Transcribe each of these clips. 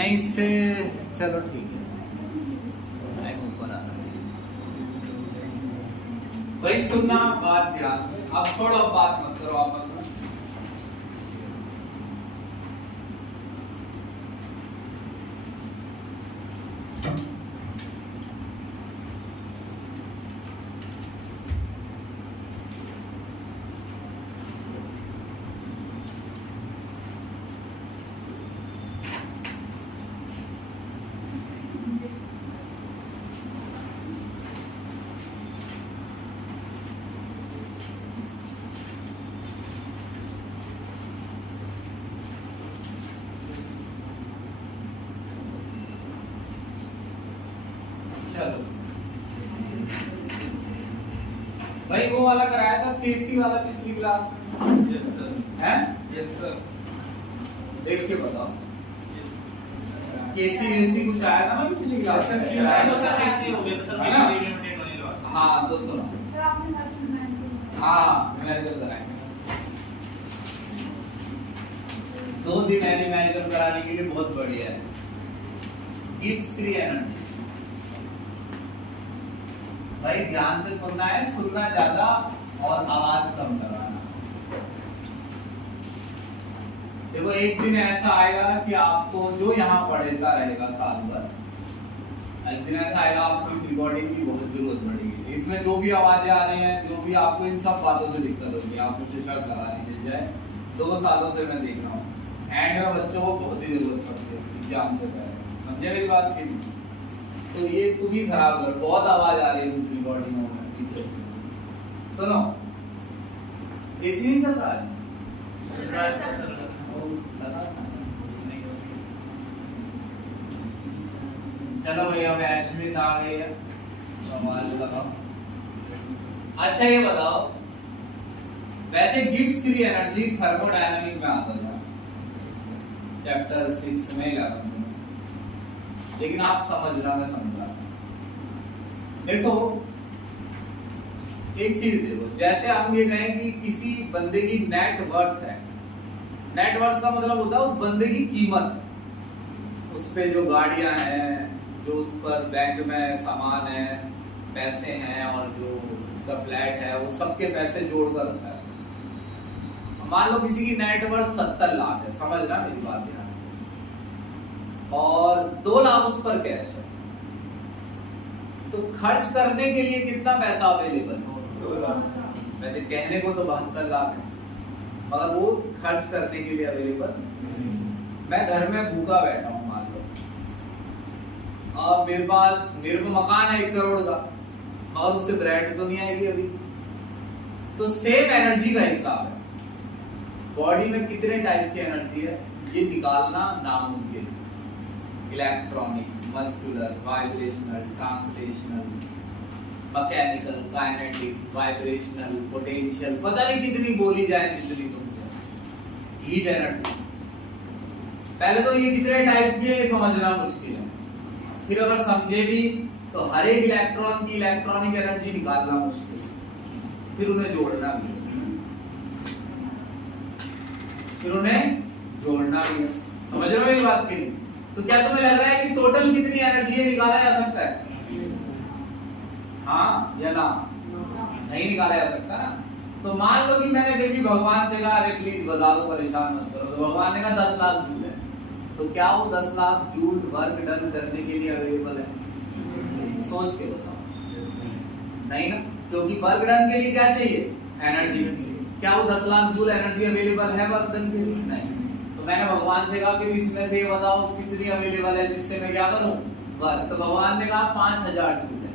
नहीं इससे चलो ठीक है, टाइम ऊपर आ रहा है। भाई सुनना, बात ध्यान से, अब छोड़ो, बात मत करो आपस में। चलो भाई, वो वाला कराया था केसी वाला पिछली क्लास में? Yes sir. हैं? Yes sir. देख के बताओ। केसी वेसी कुछ आया था ना पिछली क्लास में? कैसे हो गया था सर? है ना? लिमिटेड होने लगा। हाँ तो सुनो, हाँ न्यूमेरिकल कराएंगे। 2 दिन न्यूमेरिकल कराने के लिए बहुत बढ़िया है। Gibbs free energy. भाई ध्यान से सुनना है, सुनना ज्यादा और आवाज कम कराना। देखो एक दिन ऐसा आएगा कि आपको जो यहाँ पढ़ेगा रहेगा साल भर, एक दिन ऐसा आएगा आपको इस रिकॉर्डिंग की बहुत जरूरत पड़ेगी। इसमें जो भी आवाजें आ रही हैं, जो भी आपको इन सब बातों से दिक्कत होगी, आप मुझे शर्त लगा दीजिए जाए। 2 सालों से मैं देख रहा हूँ एंड में बच्चों को बहुत ही जरूरत पड़ती है एग्जाम से पहले। समझे मेरी बात की नहीं? तो ये तू भी खराब कर, बहुत आवाज आ रही है कुछ रिकॉर्डिंगों में पीछे से। सुनो, एसी नहीं चल रहा है? चलो भैया, अब एशमित आ गई है तो आवाज लगाओ। अच्छा ये बताओ, वैसे गिब्स फ्री एनर्जी थर्मोडायनामिक में आता था चैप्टर 6 में 11 में, लेकिन आप समझना, मैं समझा। देखो एक चीज देखो, जैसे आप ये कहें कि किसी बंदे की नेट वर्थ है, नेट वर्थ का मतलब होता है उस बंदे की कीमत, उस पे जो गाड़ियां हैं, जो उस पर बैंक में सामान है, पैसे हैं, और जो उसका फ्लैट है, वो सबके पैसे जोड़कर होता है। मान लो किसी की नेट वर्थ 70 लाख है, समझना मेरी बात ध्यान से, और 2 लाख उस पर कैश है, तो खर्च करने के लिए कितना पैसा अवेलेबल है? 2 लाख। वैसे कहने को तो 72 लाख है, मगर वो खर्च करने के लिए अवेलेबल। मैं घर में भूखा बैठा हूँ मान लो, और मेरे को मकान है 1 करोड़ का, और उससे ब्रेड तो नहीं आएगी अभी। तो सेम एनर्जी का हिसाब है, बॉडी में कितने टाइप की एनर्जी है ये निकालना नामुमकिन। Electronic, muscular, vibrational, translational, mechanical, kinetic, vibrational, potential, पता नहीं कितनी बोली जाए जितनी तुमसे। हीट एनर्जी, पहले तो ये कितने टाइप की है ये समझना मुश्किल है, फिर अगर समझे भी तो हर एक इलेक्ट्रॉन की इलेक्ट्रॉनिक एनर्जी निकालना मुश्किल है, फिर उन्हें जोड़ना भी है, समझ रहे हो मेरी बात की नहीं? तो क्या तुम्हें लग रहा है कि टोटल कितनी एनर्जी है निकाला जा सकता है? हाँ या ना? नहीं निकाला जा सकता ना। तो मान लो कि मैंने फिर भी भगवान से कहा अरे प्लीज बता दो, परेशान मत करो, तो भगवान ने कहा 10 लाख जूल है, तो क्या वो 10 लाख जूल वर्क डन करने के लिए अवेलेबल है? सोच के बताओ। नहीं ना, क्योंकि वर्क डन के लिए क्या चाहिए? एनर्जी। क्या वो 10 लाख जूल एनर्जी अवेलेबल है वर्क डन के लिए? नहीं। तो मैंने भगवान से कहा कि इसमें से ये बताओ कितनी अवेलेबल है जिससे मैं क्या करूं? वर्क। तो भगवान ने कहा 5000 जूल है।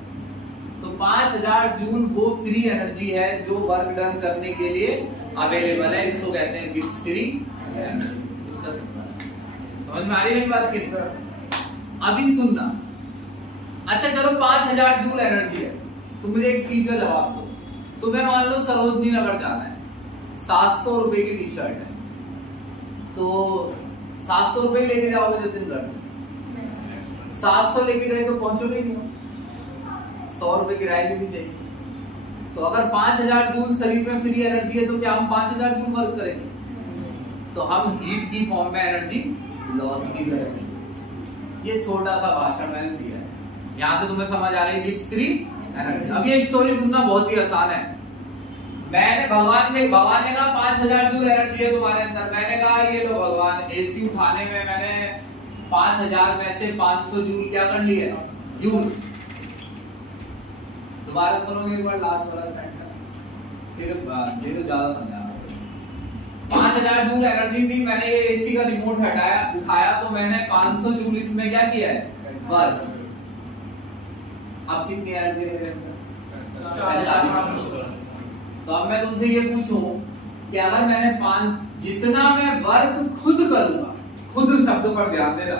तो 5000 जूल वो फ्री एनर्जी है जो वर्क डन करने के लिए अवेलेबल है, इसको कहते हैं गिब्स फ्री एनर्जी। समझ में आ रही है बात? किस अभी सुनना। अच्छा चलो 5000 जूल एनर्जी है, तो मुझे एक चीज का जवाब दो। तुम्हें मान लो सरोजनी नगर जाना है, 700 रुपए की टी शर्ट है, तो 700 रुपए लेके जाओगे जतिन घर से? 700 लेके गए तो पहुंचोगे नहीं, 100 रुपए किराए भी चाहिए। तो अगर 5000 जूल शरीर में फ्री एनर्जी है, तो क्या हम 5000 जूल वर्क करेंगे? तो हम हीट की फॉर्म में एनर्जी लॉस भी करेंगे। ये छोटा सा भाषण मैंने दिया है, यहाँ से तुम्हें समझ आ गई गिब्स फ्री एनर्जी। अब ये स्टोरी सुनना बहुत ही आसान है। मैंने भगवान ने कहा 5000 जूल एनर्जी है तुम्हारे अंदर। मैंने कहा ये लो भगवान, एसी उठाने में मैंने 5000 में से 500 जूल क्या कर लिए, यूज। दोबारा सुनोगे एक बार लास्ट वाला सेंटेंस, फिर धीरे ज्यादा समझा। 5000 जूल एनर्जी थी, मैंने ये एसी का रिमोट उठाया तो मैंने 500 जूल इसमें क्या किया है, वर्क। अब कितनी एनर्जी है मेरे अंदर, 45। तो अब मैं तुमसे ये पूछूं कि अगर मैंने जितना मैं वर्क खुद करूंगा, खुद शब्द पर ध्यान देना,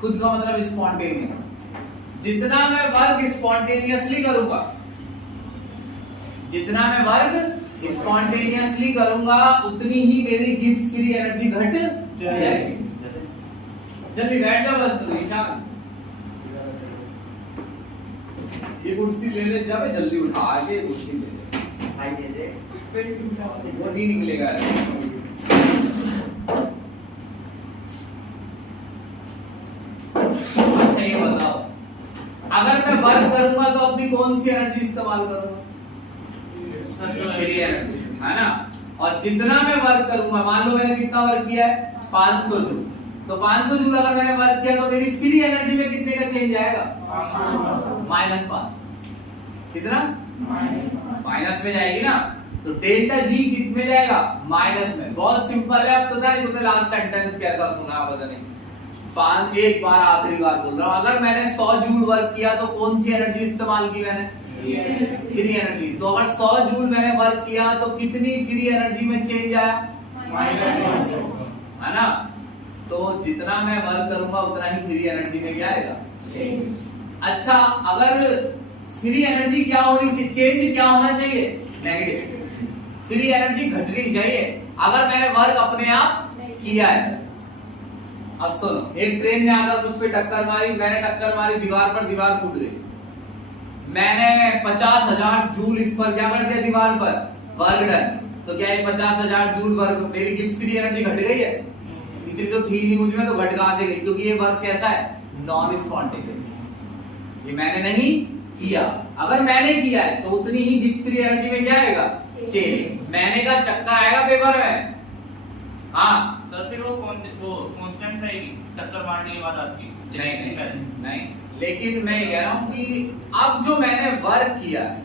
खुद का मतलब स्पॉन्टेनियस, जितना मैं वर्क स्पॉन्टेनियसली करूंगा, जितना मैं वर्क स्पॉन्टेनियसली करूंगा उतनी ही मेरी गिब्स फ्री एनर्जी घट जाएगी। जल्दी बैठ जाओ बस ईशान, ये कुर्सी ले ले, जब जल्दी उठा के कुर्सी ले ले, वो नहीं निकलेगा। अच्छा ये बताओ, अगर मैं वर्क करूंगा तो अपनी कौन सी एनर्जी इस्तेमाल करूंगा, फ्री एनर्जी, है ना। और जितना मैं वर्क करूंगा, मान लो मैंने कितना वर्क किया है, 500 जूल, तो 500 जूल अगर मैंने वर्क किया तो मेरी फ्री एनर्जी में कितने का चेंज आएगा, -5। कितना, माइनस में जाएगी ना, तो डेल्टा जी कित में जाएगा, माइनस में। बहुत सिंपल है। अब तो नहीं तुमने लास्ट सेंटेंस कैसा सुना पता नहीं, एक बार आखिरी बार बोल रहा हूं, अगर मैंने 100 जूल वर्क किया तो कौन सी एनर्जी इस्तेमाल की मैंने, फ्री एनर्जी। तो अगर 100 जूल मैंने वर्क किया तो कितनी फ्री एनर्जी में चेंज आया, है ना। तो जितना मैं वर्क करूंगा उतना ही फ्री एनर्जी में क्या आएगा। अच्छा, अगर फ्री एनर्जी क्या होनी चाहिए, चेंज क्या होना चाहिए, नेगेटिव। फ्री एनर्जी घटनी चाहिए अगर मैंने वर्क अपने आप किया है। अब सुनो, एक ट्रेन ने आकर मुझ पे टक्कर मारी, मैंने टक्कर मारी दीवार पर, दीवार फूट गई, मैंने 50,000 जूल इस पर क्या कर दिया, दीवार पर वर्क डन। तो क्या ये 50,000 जूल वर्क, मेरी गिब्स फ्री एनर्जी घट गई है, इतनी तो थी नहीं मुझ में, तो घट कहां से गई, क्योंकि ये वर्क कैसा है, नॉन स्पॉन्टेनियस, ये मैंने नहीं किया। अगर मैंने किया है तो उतनी ही गिब्स फ्री एनर्जी में क्या आएगा, चेंज। मैंने का चक्कर आएगा पेपर में। हाँ सर, फिर वो कांस्टेंट रहेगी टक्कर मारने के बाद आपकी, नहीं, लेकिन मैं ये कह रहा हूं कि अब जो मैंने वर्क किया है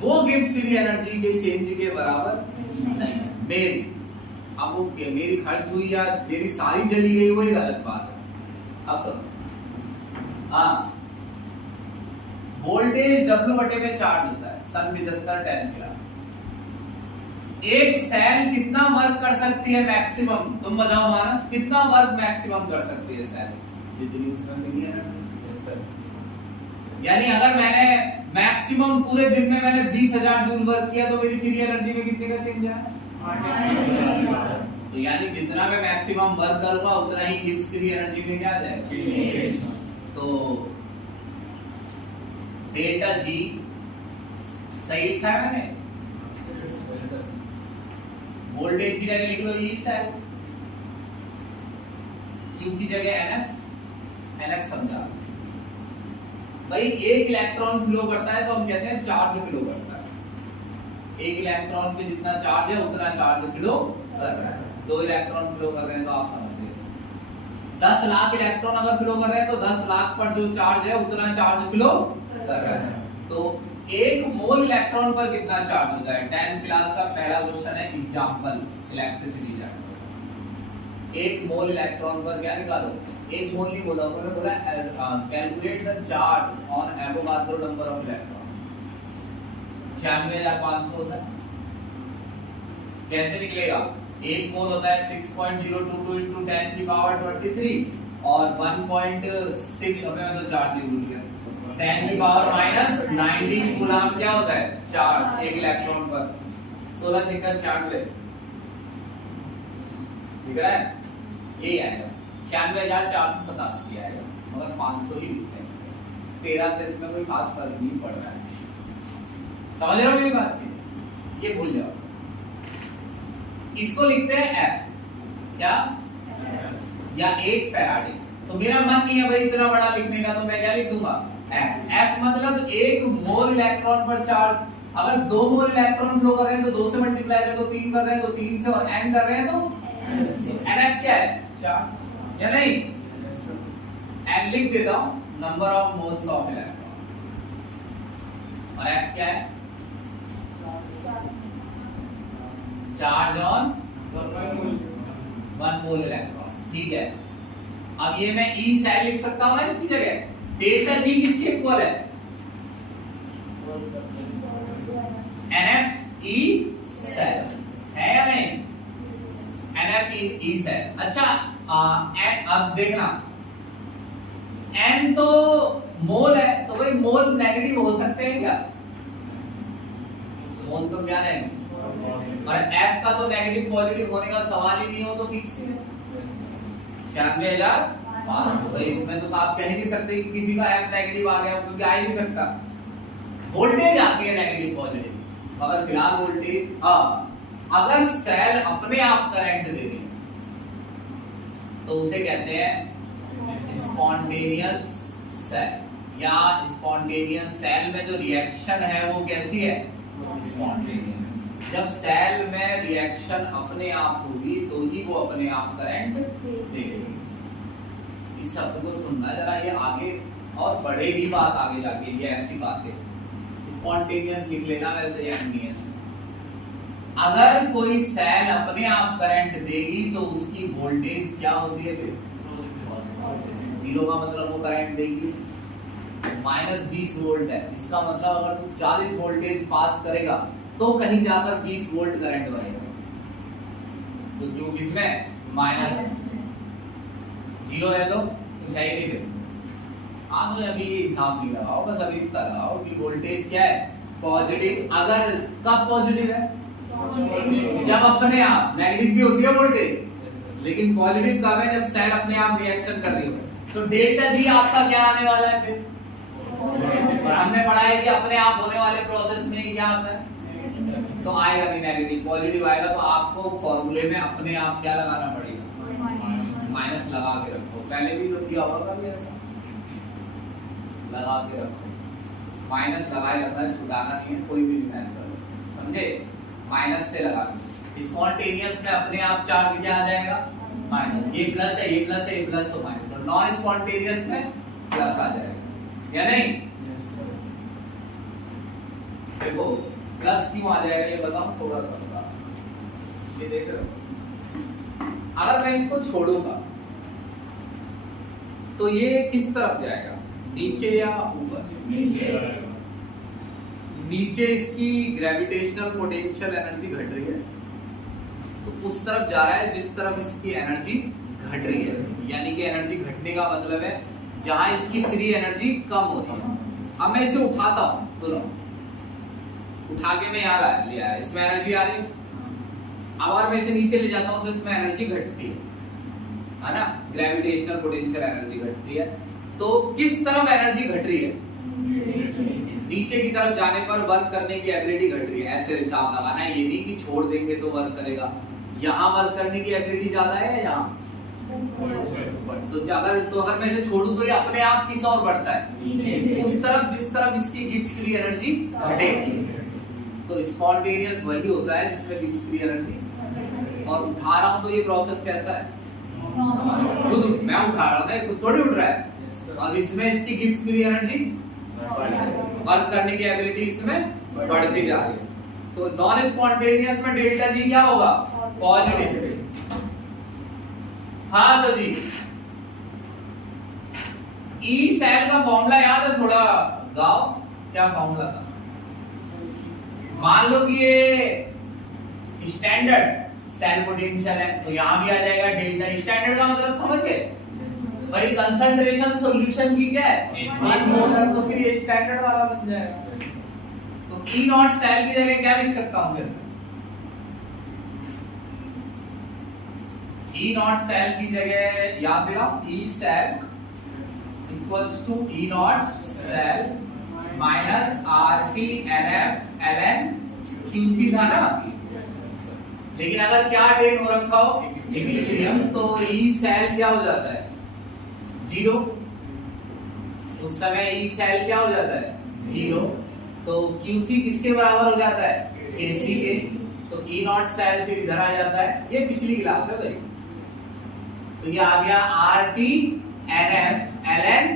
वो गिब्स फ्री एनर्जी के चेंज के बराबर नहीं है मेरी। अब वो मेरी खर्च हुई या मेरी सारी चली गई, वो एक अलग बात है। अब सुनो, हाँ, वोल्टेज W बटे में चार्ज होता है, सन 75 10 के। एक सेल कितना वर्क कर सकती है मैक्सिमम, तुम बताओ मानस, कितना वर्क मैक्सिमम कर सकती है सेल, जितनी उसमें फ्री एनर्जी। यानी अगर मैंने मैक्सिमम पूरे दिन में मैंने 20,000 जूल वर्क किया तो मेरी फ्री एनर्जी में कितने का चेंज आया। तो यानी जितना मैं मैक्सिमम वर्क करूंगा उतना ही गिब्स फ्री एनर्जी में क्या आ जाएगा। तो डेल्टा जी सही लिखा है मैंने, वोल्टेज की जगह लिख लो ई सेल, क्यू की जगह एनएफ समझा भाई। एक इलेक्ट्रॉन फ्लो करता है तो हम कहते हैं चार्ज फ्लो करता है। एक इलेक्ट्रॉन पे जितना चार्ज है उतना चार्ज फ्लो कर रहा है। 2 इलेक्ट्रॉन फ्लो कर रहे हैं तो आप समझिए 10 लाख इलेक्ट्रॉन अगर फ्लो कर रहे हैं तो 10 लाख पर जो चार्ज है उतना चार्ज फ्लो कर रहा है। तो एक मोल इलेक्ट्रॉन पर कितना चार्ज होता है। 10th क्लास का पहला क्वेश्चन है एग्जांपल इलेक्ट्रिसिटी चैप्टर। एक मोल इलेक्ट्रॉन पर क्या निकालो, एक मोल नहीं बोला उन्होंने, बोला calculate the charge on Avogadro number of electron. 96,500 होता है। कैसे निकलेगा, एक मोल होता है 6.022 into 10 की पावर 23 और 1.6 हमें तो चार्ज भूल गया 10 की पावर -19 कूलम क्या होता है चार्ज एक इलेक्ट्रॉन पर। 16 छक्का 96 दिख रहा है, यही आएगा 96,487 आएगा, मगर 500 ही लिखते हैं 13 से इसमें कोई खास फर्क नहीं पड़ रहा है। समझ रहे हो मेरी बात की, ये भूल जाओ। इसको लिखते हैं F, क्या या 1 फैराडे तो मेरा मन नहीं है भाई इतना बड़ा लिखने का, तो मैं क्या लिख दूंगा F मतलब 1 मोल इलेक्ट्रॉन पर चार्ज। अगर 2 मोल इलेक्ट्रॉन फ्लो कर रहे हैं तो 2 से मल्टीप्लाई कर दो, 3 कर रहे हैं तो 3 से, और n कर रहे हैं तो NF क्या है, चार्ज या नहीं। n लिख देता हूं number of moles of electron, और F क्या है, चार्ज ऑन 1 मोल इलेक्ट्रॉन। ठीक है, अब ये मैं E सेल लिख सकता हूं ना इसकी जगह। डेल्टा G किसके इक्वल है, NF E सेल है या नहीं, NF E सेल। अच्छा अब देखना N तो मोल है, तो भाई मोल नेगेटिव हो सकते हैं क्या, मोल तो क्या नहीं, और F का तो नेगेटिव पॉजिटिव होने का सवाल ही नहीं हो, तो फिक्स है 96,000। तो इसमें तो आप कह ही नहीं सकते कि किसी का F नेगेटिव आ गया, क्योंकि आ ही नहीं सकता। वोल्टेज आती है नेगेटिव पॉजिटिव, मगर फिलहाल वोल्टेज अगर सेल अपने आप करंट दे दे तो उसे कहते हैं स्पॉन्टेनियस सेल, या स्पॉन्टेनियस सेल में जो रिएक्शन है वो कैसी है, स्पॉन्टेनियस। जब सेल में रिएक्शन अपने आप होगी तो ही वो अपने आप करंट देगी। इस शब्द को सुनना जरा, ये आगे और बढ़ेगी बात आगे जाके, ये ऐसी बात है। स्पॉन्टेनियस लिख लेना, वैसे ये नहीं है। अगर कोई सेल अपने आप करंट देगी तो उसकी वोल्टेज क्या होती है, फिर 0 का मतलब वो करंट देगी। -20 वोल्ट है, इसका मतलब अगर तू 40 वोल्टेज पास करेगा तो कहीं जाकर 20 वोल्ट करंट बनेगा। तो क्यों इसमें -0 है तो कुछ है ही नहीं। हाँ तो अभी हिसाब नहीं लगाओ, बस अभी इतना लगाओ कि वोल्टेज क्या है, पॉजिटिव। अगर कब पॉजिटिव है, जब अपने आप, नेगेटिव भी होती है वोल्टेज, लेकिन पॉजिटिव कब है, जब सेल अपने आप रिएक्शन कर रही हो। तो डेल्टा जी आपका क्या आने वाला है फिर, और हमने पढ़ा है कि अपने आप होने वाले प्रोसेस में क्या आता है, तो आएगा नहीं नेगेटिव, पॉजिटिव आएगा। तो आपको फॉर्मूले में अपने आप क्या लगाना पड़ेगा, माइनस लगा के रखो। पहले भी तो किया होगा कभी ऐसा, लगा के रखो, माइनस लगाए रखना है, छुटाना नहीं है कोई भी मेथड करो, समझे। माइनस से लगा, स्पॉन्टेनियस में अपने आप चार्ज क्या आ जाएगा, माइनस। ये प्लस है, ये प्लस है, ये प्लस तो माइनस, और नॉन स्पॉन्टेनियस में प्लस आ जाएगा या नहीं। देखो प्लस क्यों आ जाएगा ये बताओ थोड़ा सा, ये देख रहे हो। अगर मैं इसको छोड़ूंगा तो ये किस तरफ जाएगा, नीचे या ऊपर, नीचे इसकी ग्रेविटेशनल पोटेंशियल एनर्जी घट रही है, तो उस तरफ जा रहा है जिस तरफ इसकी एनर्जी घट रही है। यानी कि एनर्जी घटने का मतलब है जहां इसकी फ्री एनर्जी कम हो रही है। अब मैं इसे उठाता हूं, सुनो, उठा के मैं यहाँ ले आया, इसमें एनर्जी आ रही है। अब अगर मैं इसे नीचे ले जाता हूं तो इसमें एनर्जी घटती है ना, ग्रेविटेशनल पोटेंशियल एनर्जी घटती है। तो किस तरफ एनर्जी घट रही है, नीचे की तरफ जाने पर वर्क करने की एबिलिटी घट रही है। ऐसे हिसाब लगाना है, ये नहीं कि छोड़ देंगे तो वर्क करेगा। यहाँ वर्क करने की एबिलिटी ज्यादा है या यहाँ, तो अगर मैं इसे छोड़ूं तो ये अपने आप किस ओर बढ़ता है, उस तरफ जिस तरफ इसकी गिब्स फ्री एनर्जी घटेगी। तो स्पॉन्टेनियस वही होता है जिसमें गिब्स फ्री एनर्जी। और उठा रहा हूं तो ये प्रोसेस कैसा है, खुद मैं उठा रहा हूं, खुद थोड़ी उठ रहा है। अब इसमें इसकी गिब्स फ्री एनर्जी वर्क करने की एबिलिटी इसमें बढ़ती जा रही है। तो नॉन स्पॉन्टेनियस में डेल्टा जी क्या होगा, पॉजिटिव। हाँ तो जी ई सेल का फॉर्मूला याद है, थोड़ा गाओ, क्या फॉर्मूला था। मान लो कि ये स्टैंडर्ड सेल पोटेंशियल है, तो यहां भी आ जाएगा डेल्टा। स्टैंडर्ड का मतलब समझ गए भाई, कंसंट्रेशन सॉल्यूशन की क्या है 1 मोल, तो फिर ये स्टैंडर्ड वाला बन जाएगा। तो ई नॉट सेल की जगह क्या लिख सकता हूं फिर, ई नॉट सेल की जगह याद दिलाओ, E cell equals to E naught cell minus RT NF LN QC था ना। लेकिन अगर क्या अटेन हो रखा हो इक्विलिब्रियम, तो ई सेल क्या हो जाता है जीरो, उस समय ई सेल क्या हो जाता है? जीरो। तो क्यूसी किसके बराबर हो जाता है? केसी के। तो ई नॉट सेल फिर इधर आ जाता है, ये पिछली क्लास है भाई। तो ये आ गया R T N F L N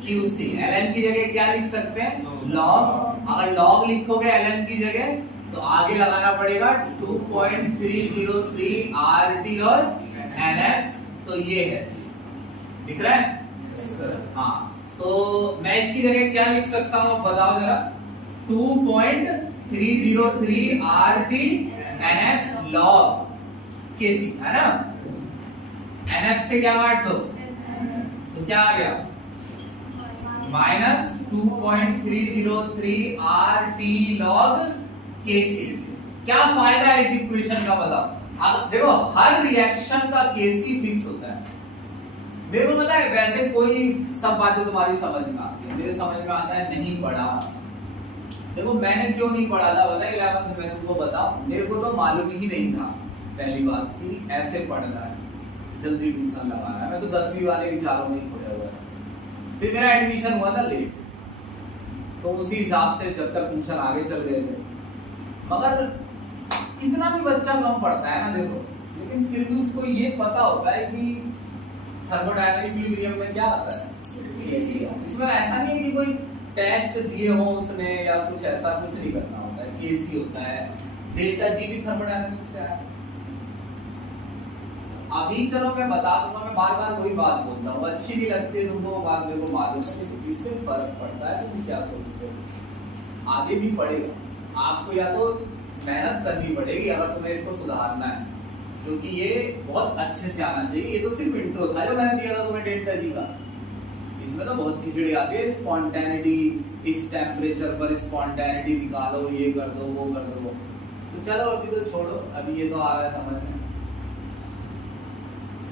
QC. L N की जगह क्या लिख सकते हैं? लॉग। अगर लॉग लिखोगे एल एन की जगह तो आगे लगाना पड़ेगा 2.303 आर टी और एन एफ। तो ये है, दिख रहा है? हाँ, तो मैं इसकी जगह क्या लिख सकता हूँ बताओ जरा? 2.303 R T N F log KC, है ना? एन एफ से क्या काट दो तो क्या आ गया? माइनस 2.303 आर टी लॉग केसी। क्या फायदा है इस इक्वेशन का बताओ? देखो, हर रिएक्शन का केसी फिक्स होता है। मेरे को पता है वैसे कोई सब बातें तुम्हारी समझ में आती है, मेरे समझ में आता है नहीं पढ़ा। देखो मैंने क्यों नहीं पढ़ा था पता है 11th में, तुमको बताऊं, मेरे को तो मालूम ही नहीं था पहली बात कि ऐसे पढ़ना है, जल्दी ट्यूशन लगाना है। मैं तो 10वीं वाले विचारों में ही खोया हुआ था। फिर मेरा एडमिशन हुआ था लेट, तो उसी हिसाब से जब तक ट्यूशन आगे चल गए थे। मगर इतना भी बच्चा कम पढ़ता है ना देखो, लेकिन फिर भी उसको ये पता होता है कि थर्मोडायनामिक इक्विलिब्रियम में क्या आता है? केसी। इसमें ऐसा नहीं है कि कोई टेस्ट दिए हो उसने या कुछ ऐसा कुछ नहीं करना होता है, केसी होता है। डेल्टा जी भी थर्मोडायनामिक्स से आया। अभी चलो मैं बता दूंगा, मैं बार बार वही बात बोलता हूँ, अच्छी नहीं लगती है तुमको बात, मेरे को मालूम है, लेकिन इससे फर्क पड़ता है। तुम क्या सोचते हो? आगे भी पड़ेगा आपको, या तो मेहनत करनी पड़ेगी अगर तुम्हें इसको सुधारना है, क्योंकि ये बहुत अच्छे से आना चाहिए। ये तो सिर्फ इंट्रो था जो मैंने दिया था तुम्हें डेल्टा जी का, इसमें तो बहुत खिचड़ी आती है। स्पॉन्टेनिटी, इस टेम्परेचर पर स्पॉन्टेनिटी निकालो, ये कर दो वो कर दो। तो चलो अभी तो छोड़ो, अभी ये तो आ रहा है समझ में।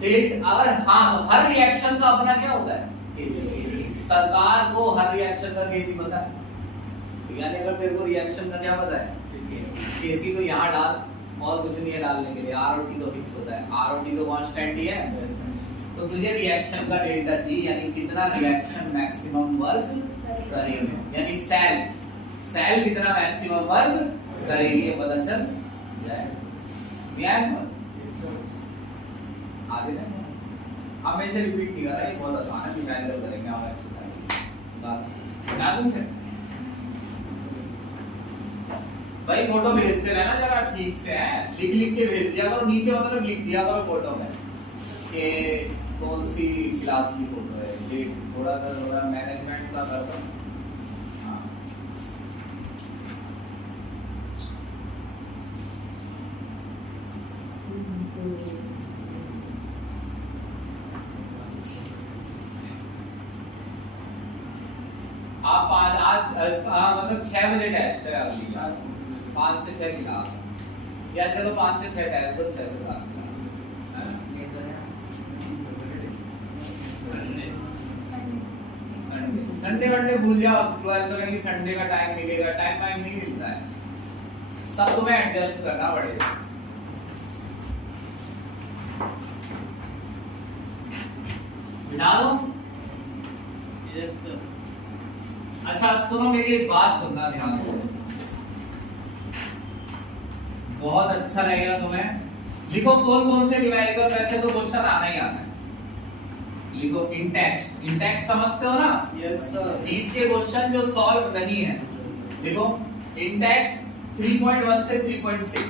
अगर हाँ, तो हर रिएक्शन का अपना क्या होता है? केसी। सरकार को हर रिएक्शन का केसी पता है, यानी अगर तेरे को रिएक्शन का क्या पता है? केसी, तो यहाँ डाल, और कुछ नहीं है डालने के लिए। आरओटी तो फिक्स होता है, आरओटी तो कांस्टेंट ही है। तो तुझे रिएक्शन का डेल्टा जी यानी कितना रिएक्शन मैक्सिमम वर्क करेगी, यानी सेल कितना मैक्सिमम वर्क करेगी ये पता चल जाएगा। आगे नहीं, अब मैं इसे रिपीट नहीं कर रहा, ये बहुत आसान है, न्यूमेरिकल करेंगे आप एक्सरसाइज बना से। भाई फोटो भेजते रहना जरा ठीक से, है लिख लिख के भेज दिया करो नीचे, मतलब लिख दिया करो फोटो में कि कौन सी क्लास की फोटो है, डेट, थोड़ा मैनेजमेंट का कर दो। आप आज मतलब 6 बजे टेस्ट है अगली शाम, 5 से 6 क्लास, या चलो 5 से 6 टेस्ट तो 6 से 7 संडे वनडे भूल जाओ। 12th में कि संडे का टाइम मिलेगा, टाइम नहीं मिलता है, सब तुम्हें एडजस्ट करना पड़ेगा। बिठा दो। Yes sir. अच्छा अब सुनो, मेरी एक बात सुनना ध्यान से, बहुत अच्छा लगेगा तुम्हें। लिखो कौन कौन से न्यूमेरिकल, वैसे तो क्वेश्चन आना ही आना है। लिखो इंटेक्स समझते हो ना? Yes sir. बीच के क्वेश्चन जो सॉल्व नहीं है, देखो इंटेक्स 3.1 से 3.6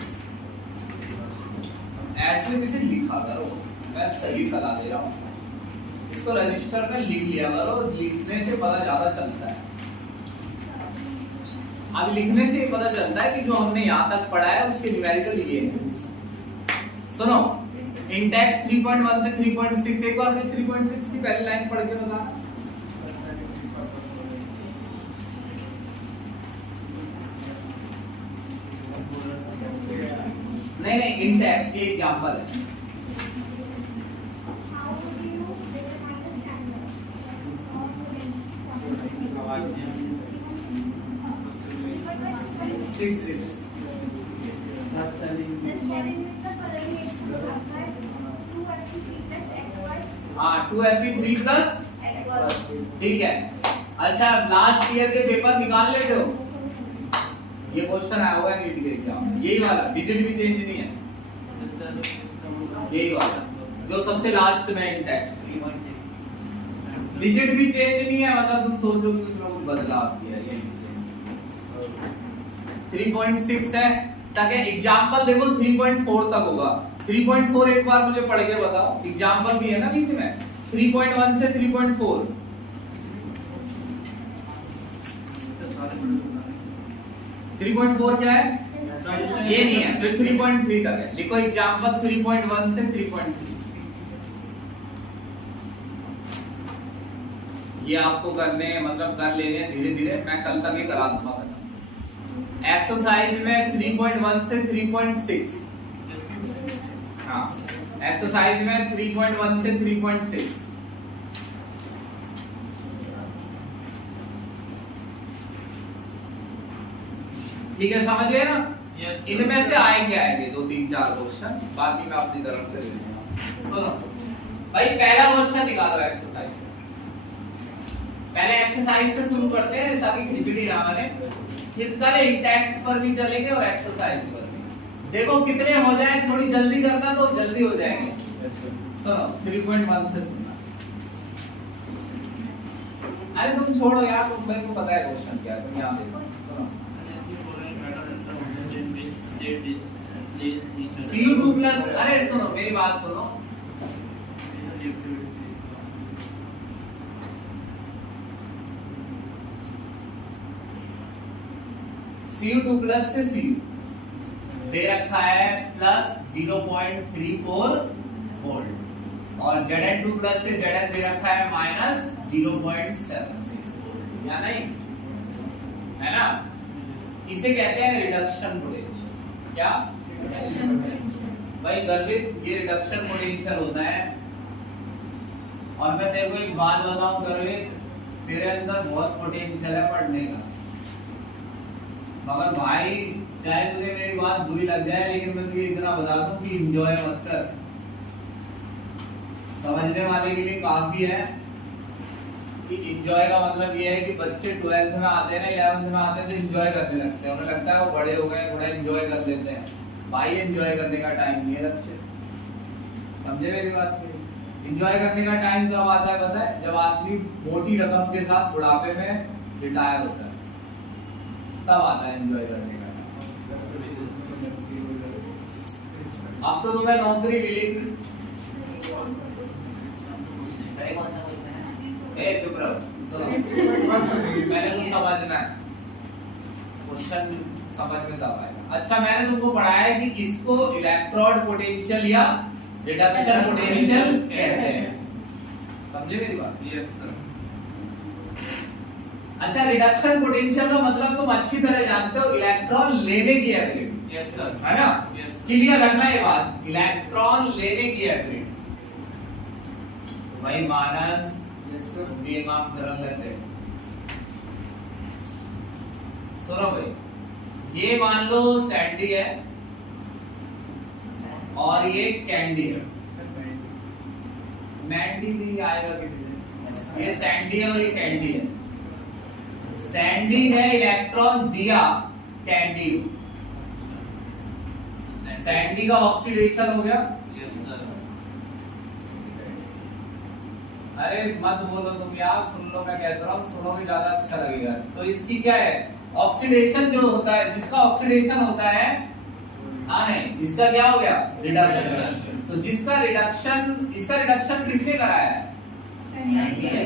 ऐसे इसे लिखा करो, मैं सही सलाह दे रहा हूँ। इसको रजिस्टर में लिख लिया करो, लिखने से पता ज्यादा चलता है। अब लिखने से पता चलता है कि जो हमने यहाँ तक पढ़ा है उसके न्यूमेरिकल ये है। सुनो, इंटेक्स 3.1 से 3.6, एक बार फिर 3.6 की पहली लाइन पढ़ के बता। नहीं, इंटेक्स ये एग्जांपल है। हाँ 2Fe3 प्लस ठीक है। अच्छा लास्ट ईयर के पेपर निकाल लेते हो, ये क्वेश्चन आया हुआ है नीट के एग्जाम में, यही वाला, डिजिट भी चेंज नहीं है, यही वाला जो सबसे लास्ट में इंटेक्स्ट, डिजिट भी चेंज नहीं है, मतलब तुम सोचो कि उसमें कुछ बदलाव किया है, यही 3.6 है तक है। एग्जाम्पल देखो 3.4 तक होगा, 3.4 एक बार मुझे पढ़ के बताओ, एग्जाम्पल भी है ना बीच में, 3.1 से 3.4 3.4 क्या है, ये नहीं है, फिर 3.3 तक है, लिखो एग्जाम्पल 3.1 से 3.3, ये आपको करने मतलब कर लेने धीरे धीरे, मैं कल तक ही करा दूंगा खत्म। एक्सरसाइज में 3.1 से 3.6, हाँ एक्सरसाइज में 3.1 से 3.6, ठीक है, समझ गए ना? yes, इनमें से आएंगे 2-3-4 क्वेश्चन, बाकी मैं अपनी तरफ से ले लूंगा। सुनो भाई, पहला क्वेश्चन निकालो एक्सरसाइज, पहले एक्सरसाइज से शुरू करते हैं ताकि खिचड़ी ना बने, फिर कल टेक्स्ट पर भी चलेंगे और एक्सरसाइज पर भी। देखो कितने हो जाए, थोड़ी जल्दी करना तो जल्दी हो जाएंगे। सुनो 3.1 से सुनना, अरे तुम छोड़ो यार, तुम मेरे को पता है क्वेश्चन क्या है, तुम यहाँ देखो। Cu2 प्लस, अरे सुनो मेरी बात सुनो, Cu2 प्लस से Cu दे रखा है प्लस 0.34 वोल्ट और Zn2 प्लस से Zn दे रखा है माइनस 0.76 वोल्ट, या नहीं है ना? इसे कहते हैं रिडक्शन पोटेंशियल। क्या भाई गर्वित, ये रिडक्शन पोटेंशियल होता है। और मैं तेरे को एक बात बताऊं गर्वित, तेरे अंदर बहुत पोटेंशियल है पढ़ने का, मगर भाई चाहे तुझे मेरी बात बुरी लग जाए, लेकिन मैं तुझे इतना बता दूं कि एंजॉय मत कर। समझने वाले के लिए काफी है कि एंजॉय का मतलब ये है कि बच्चे 12th में आते हैं ना, 11th में आते हैं तो एंजॉय करने लगते हैं, उन्हें लगता है वो बड़े हो गए, थोड़ा एंजॉय कर लेते हैं। भाई एंजॉय करने का टाइम नहीं है लक्ष्य, समझे मेरी बात? एंजॉय करने का टाइम कब आता है पता है? जब आदमी मोटी रकम के साथ बुढ़ापे में रिटायर होता है, तब आता है एंजॉय करने का। अब तो तुम्हें नौकरी मिली, चुप रहो, मैंने कुछ समझना है, क्वेश्चन समझ में तब आएगा। अच्छा मैंने तुमको पढ़ाया है कि इसको इलेक्ट्रोड पोटेंशियल या रिडक्शन पोटेंशियल कहते हैं, समझे मेरी बात? Yes sir. अच्छा रिडक्शन पोटेंशियल का मतलब तुम अच्छी तरह जानते हो, इलेक्ट्रॉन लेने की एबिलिटी। यस सर, है ना? यस। क्लियर रखना ये बात, इलेक्ट्रॉन लेने की एबिलिटी। भाई मानस ये काम कर लेते, सुनो भाई, ये मान लो सैंडी है और ये कैंडी है, मैंडी भी आएगा किसी दिन, ये सैंडी है और ये कैंडी है। सैंडी ने इलेक्ट्रॉन दिया कैंडी को, सैंडी का ऑक्सीडेशन हो गया। Yes sir. अरे मत बोलो तुम यार, सुन लो मैं कहता रहा हूँ, सुनोगे ज्यादा अच्छा लगेगा। तो इसकी क्या है, ऑक्सीडेशन जो होता है, जिसका ऑक्सीडेशन होता है, हाँ नहीं, इसका क्या हो गया, रिडक्शन। तो जिसका रिडक्शन, इसका रिडक्शन किसने कराया है?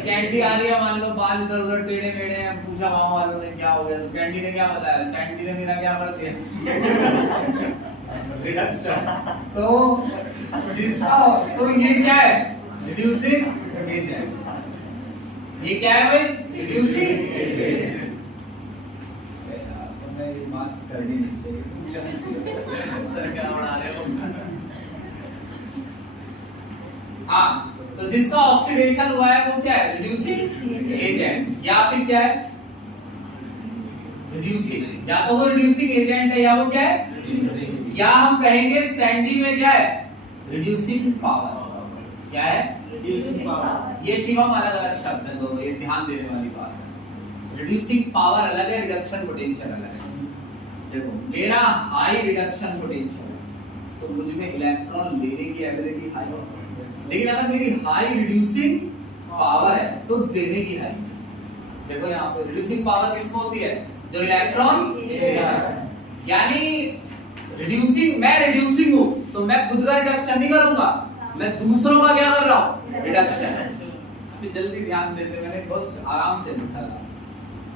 कैंडी आ रही है, मान लो बाल इधर उधर टेढ़े मेढ़े हैं, पूछा गाँव वालों ने क्या हो गया, तो कैंडी ने क्या बताया, सैंडी ने मेरा क्या कर दिया, रिडक्शन। तो जिसका, तो ये क्या है, रिड्यूसिंग एजेंट। ये क्या है भाई, रिड्यूसिंग एजेंट। ये बात करनी नहीं चाहिए सर, क्या बना रहे हो? हाँ, तो जिसका ऑक्सीडेशन हुआ है वो क्या है, रिड्यूसिंग एजेंट, या फिर क्या है, रिड्यूसिंग, या तो वो रिड्यूसिंग एजेंट है या वो क्या है, या हम कहेंगे सैंडी में क्या है, रिड्यूसिंग पावर। क्या है, ये शिवम अलग अलग शब्द है दोनों, ये ध्यान देने वाली बात है। रिड्यूसिंग पावर अलग है, रिडक्शन पोटेंशियल अलग है। देखो मेरा हाई रिडक्शन पोटेंशियल है तो मुझ में इलेक्ट्रॉन लेने की एबिलिटी हाई है, लेकिन अगर मेरी हाई रिड्यूसिंग पावर है तो देने की हाई। देखो यहाँ पे रिड्यूसिंग पावर किसको होती है? जो इलेक्ट्रॉन लेता है। यानी रिड्यूसिंग, मैं रिड्यूसिंग हूं तो मैं खुद का रिडक्शन नहीं करूंगा, मैं दूसरों का क्या कर रहा हूं? रिडक्शन। जल्दी ध्यान देते, मैंने बहुत आराम से लिखा था,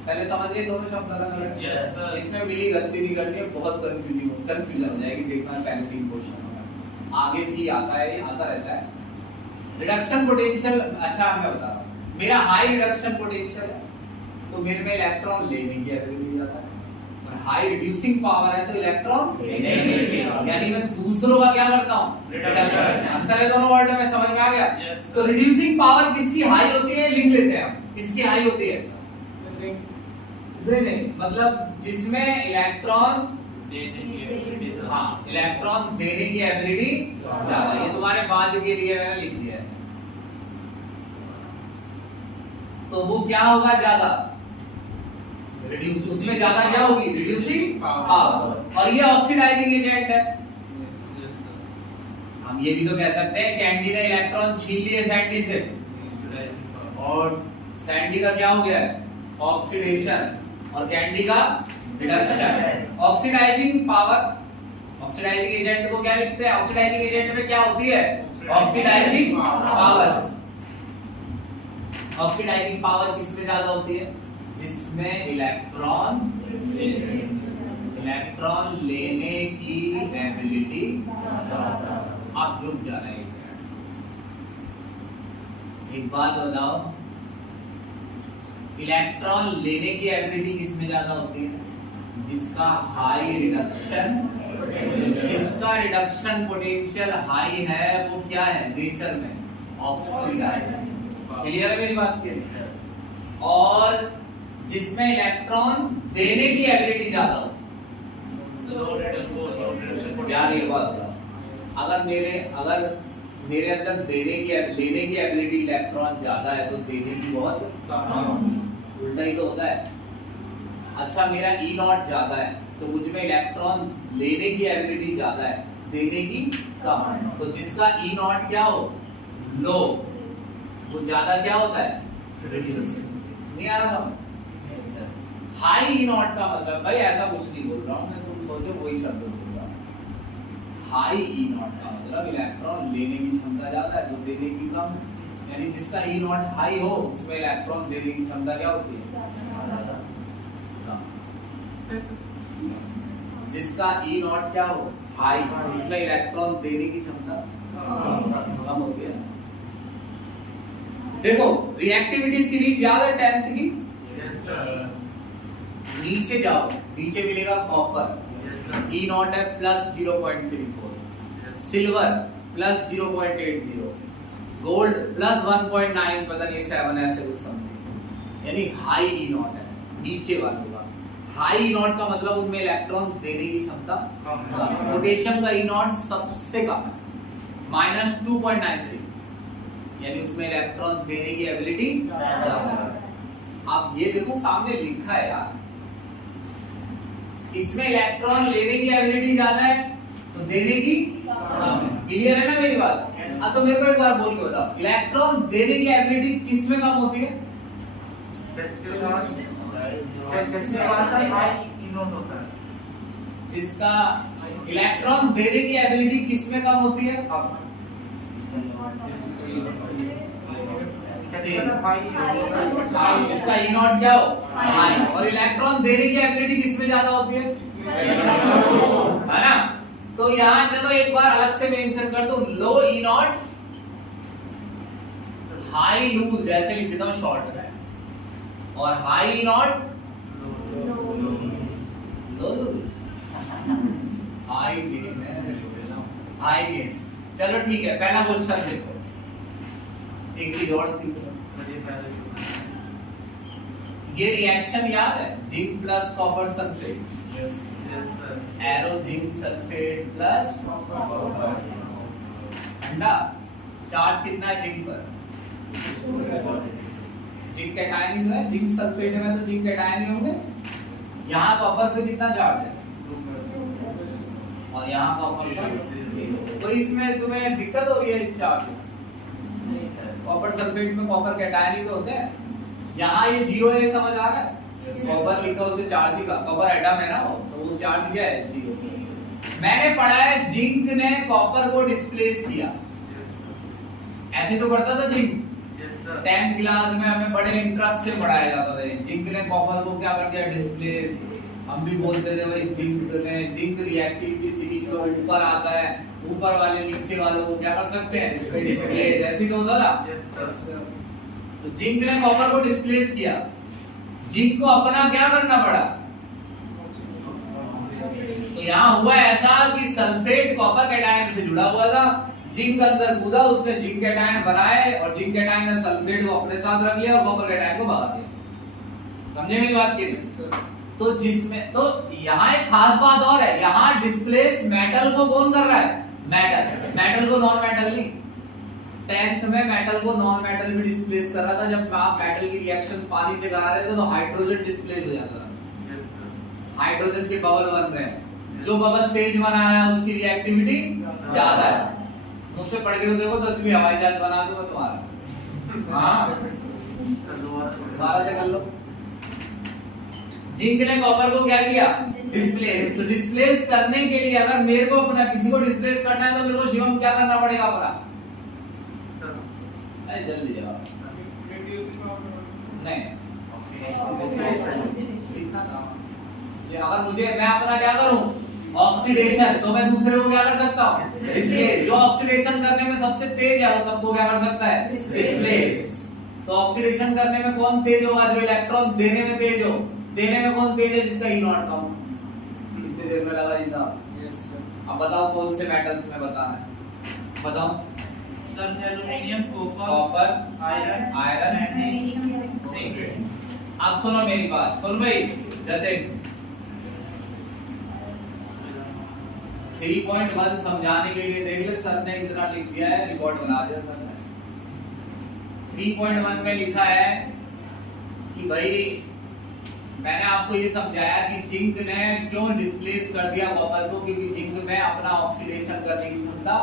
पहले समझिए दोनों शब्द अलग अलग। Yes, sir. इसमें मिली गलती नहीं करनी है, बहुत कंफ्यूजन हो जाएगी। देखना पहले 3 क्वेश्चन होगा, आगे भी आता है, ये आता रहता है। रिडक्शन पोटेंशियल, अच्छा मैं बता रहा हूं, मेरा हाई रिडक्शन पोटेंशियल है तो मेरे में इलेक्ट्रॉन लेने की एबिलिटी ज्यादा है, और हाई रिड्यूसिंग पावर है तो इलेक्ट्रॉन लेने की, यानी मैं दूसरों का क्या करता हूं? रिडक्शन। अंतर है दोनों वर्ड में, समझ में आ गया? Yes, तो रिड्यूसिंग पावर किसकी हाई होती है? लिख लेते हैं हम, किसकी हाई होती है? नहीं, मतलब जिसमें इलेक्ट्रॉन इलेक्ट्रॉन देने की एबिलिटी ज्यादा। ये तुम्हारे बाद के लिए मैंने लिख दिया है। तो वो क्या होगा? ज्यादा रिड्यूस, उसमें ज्यादा क्या होगी? Reducing power. और ये ऑक्सीडाइजिंग एजेंट है। हम ये भी तो कह सकते हैं कैंडी ने इलेक्ट्रॉन छीन लिए सैंडी से, और सैंडी का क्या हो गया? ऑक्सीडेशन, और कैंडी का reduction. Oxidising power, oxidising agent को क्या लिखते हैं? ऑक्सीडाइजिंग एजेंट में क्या होती है? Oxidising power. ऑक्सीडाइजिंग पावर किसमें ज्यादा होती है? जिसमें इलेक्ट्रॉन लेने की एबिलिटी। आप रुक जा रहे हैं, एक बात बताओ, इलेक्ट्रॉन लेने की एबिलिटी किसमें ज्यादा होती है? जिसका हाई रिडक्शन, जिसका रिडक्शन पोटेंशियल हाई है वो क्या है नेचर में? ऑक्सीडाइजिंग। क्लियर है मेरी बात के? और जिसमें इलेक्ट्रॉन देने की एबिलिटी ज्यादा हो, यार एक बात बताओ, अगर मेरे अंदर लेने की एबिलिटी इलेक्ट्रॉन ज्यादा है तो देने की बहुत कम। उल्टा ही तो होता है। अच्छा मेरा E नॉट ज्यादा है तो मुझ में इलेक्ट्रॉन लेने की एबिलिटी ज्यादा है, देने की कम। तो जिसका E नॉट क्या हो? लो, वो ज्यादा क्या होता है? रिड्यूस। नहीं आ रहा समझ? हाई E नॉट का मतलब, भाई ऐसा कुछ नहीं बोल रहा हूं मैं, तुम सोचो वही शब्द बोल रहा हूं। हाई E नॉट का मतलब इलेक्ट्रॉन लेने की क्षमता ज्यादा है तो देने की कम है। यानी जिसका E नॉट हाई हो उसमें इलेक्ट्रॉन देने की क्षमता क्या होती है? जिसका E नॉट क्या हो? हाई, उसमें इलेक्ट्रॉन देने की क्षमता कम होती है। देखो रिएक्टिविटी सीरीज याद है 10th की? नीचे जाओ, नीचे मिलेगा कॉपर, E नॉट है plus 0.34, silver plus 0.80, gold plus 1.9, पता नहीं 7 ऐसे कुछ समथिंग, यानी हाई E नॉट है। नीचे वाले का हाई E नॉट का मतलब उनमें इलेक्ट्रॉन देने की क्षमता कम। पोटेशियम का E नॉट सबसे कम है, -2.93, यानी उसमें इलेक्ट्रॉन देने की एबिलिटी ज्यादा है। आप ये देखो सामने लिखा है यार, इसमें इलेक्ट्रॉन लेने की एबिलिटी ज्यादा है तो देने की कम है। क्लियर है ना मेरी बात? अब तो मेरे को एक बार बोल के बताओ, इलेक्ट्रॉन देने की एबिलिटी किस में कम होती है? जिसका इलेक्ट्रॉन देने की एबिलिटी किस में कम होती है? अब जिसका E नॉट क्या हो? हाई, और इलेक्ट्रॉन देने की एबिलिटी किस में ज्यादा होती है? है ना? तो यहाँ चलो एक बार अलग से मेंशन कर दो, low E naught, high lose, जैसे लिख देता हूँ शॉर्ट में, और high E naught low lose, high gain है, हाई गेन। चलो ठीक है, पहला क्वेश्चन देखो, एक चीज और सीखो। ये रिएक्शन याद है? Zinc plus copper sulphate, arrow zinc sulphate plus ठंडा, चार्ज कितना है जिंक पर? जिंक कैटायन ही है, जिंक सल्फेट में तो जिंक कैटायन ही होंगे। यहाँ कॉपर पे कितना चार्ज है और यहाँ कॉपर पर, तो इसमें तुम्हें दिक्कत हो रही है इस चार्ज में? कॉपर सल्फेट में कॉपर कैटायन ही तो होते हैं। यहाँ ये 0 है, समझ आ रहा है? कॉपर लिखा उसके चार्ज का, कॉपर एटम है ना तो वो चार्ज क्या है? 0। मैंने पढ़ा है जिंक ने कॉपर को डिस्प्लेस किया, ऐसे तो करता था जिंक। 10th क्लास में हमें बड़े इंटरेस्ट से पढ़ाया जाता था जिंक ने कॉपर को क्या कर दिया? डिस्प्लेस। हम भी बोलते थे भाई जिंक रिएक्टिविटी सीरीज में ऊपर आता है, ऊपर वाले नीचे वालों को क्या कर सकते हैं? डिस्प्लेस। ऐसे तो होता था। तो जिंक ने कॉपर को डिस्प्लेस किया, जिंक को अपना क्या करना पड़ा? तो यहाँ हुआ ऐसा कि सल्फेट कॉपर कैटायन से जुड़ा हुआ था, जिंक अंदर कूदा, उसने जिंक कैटायन बनाए और जिंक कैटायन ने सल्फेट को अपने साथ रख लिया और कॉपर कैटायन को भगा दिया। समझे मेरी बात? की तो जिसमें तो यहाँ एक खास बात और है, यहाँ डिस्प्लेस मेटल को कौन कर रहा है? मेटल को नॉन मेटल नहीं। 10th में मेटल को नॉन मेटल भी डिस्प्लेस कर रहा था। जब आप मेटल की रिएक्शन पानी से करा रहे थे तो हाइड्रोजन डिस्प्लेस हो जाता था। हाइड्रोजन के बबल बन रहे हैं, जो बबल तेज बना रहा है उसकी रिएक्टिविटी ज्यादा है। मुझसे पढ़ के तो देखो 10वीं हवाई जहाज बना दूंगा तुम्हारा। हाँ दोबारा से कर लो। जिंक ने कॉपर को क्या किया? डिस्प्लेस। तो डिस्प्लेस करने के लिए अगर मेरे को अपना किसी को डिस्प्लेस करना है तो मेरे को शिवम क्या करना पड़ेगा अपना? जल्दी जवाब नहीं लिखा था। अगर मुझे मैं अपना क्या करूं? ऑक्सीडेशन, तो मैं दूसरे को क्या कर सकता हूं? डिस्प्लेस। जो ऑक्सीडेशन करने में सबसे तेज है वो सबको क्या कर सकता है? डिस्प्लेस। तो ऑक्सीडेशन करने में कौन तेज होगा? जो इलेक्ट्रॉन देने में तेज हो। देने में कौन तेज है? जिसका ई नॉट कम। कितनी देर में लगा जी साहब? अब बताओ कौन से मेटल्स में बताना है? बताओ। Sir aluminium, copper, iron, zinc. अब सुनो मेरी बात, सुन भाई जतिन। 3.1 समझाने के लिए देख ले, सर ने इतना लिख दिया है, रिकॉर्ड बना दिया सर ने। 3.1 में लिखा है कि भाई मैंने आपको ये समझाया कि जिंक ने क्यों डिस्प्लेस कर दिया कॉपर को, क्योंकि जिंक में अपना ऑक्सीडेशन करने की क्षमता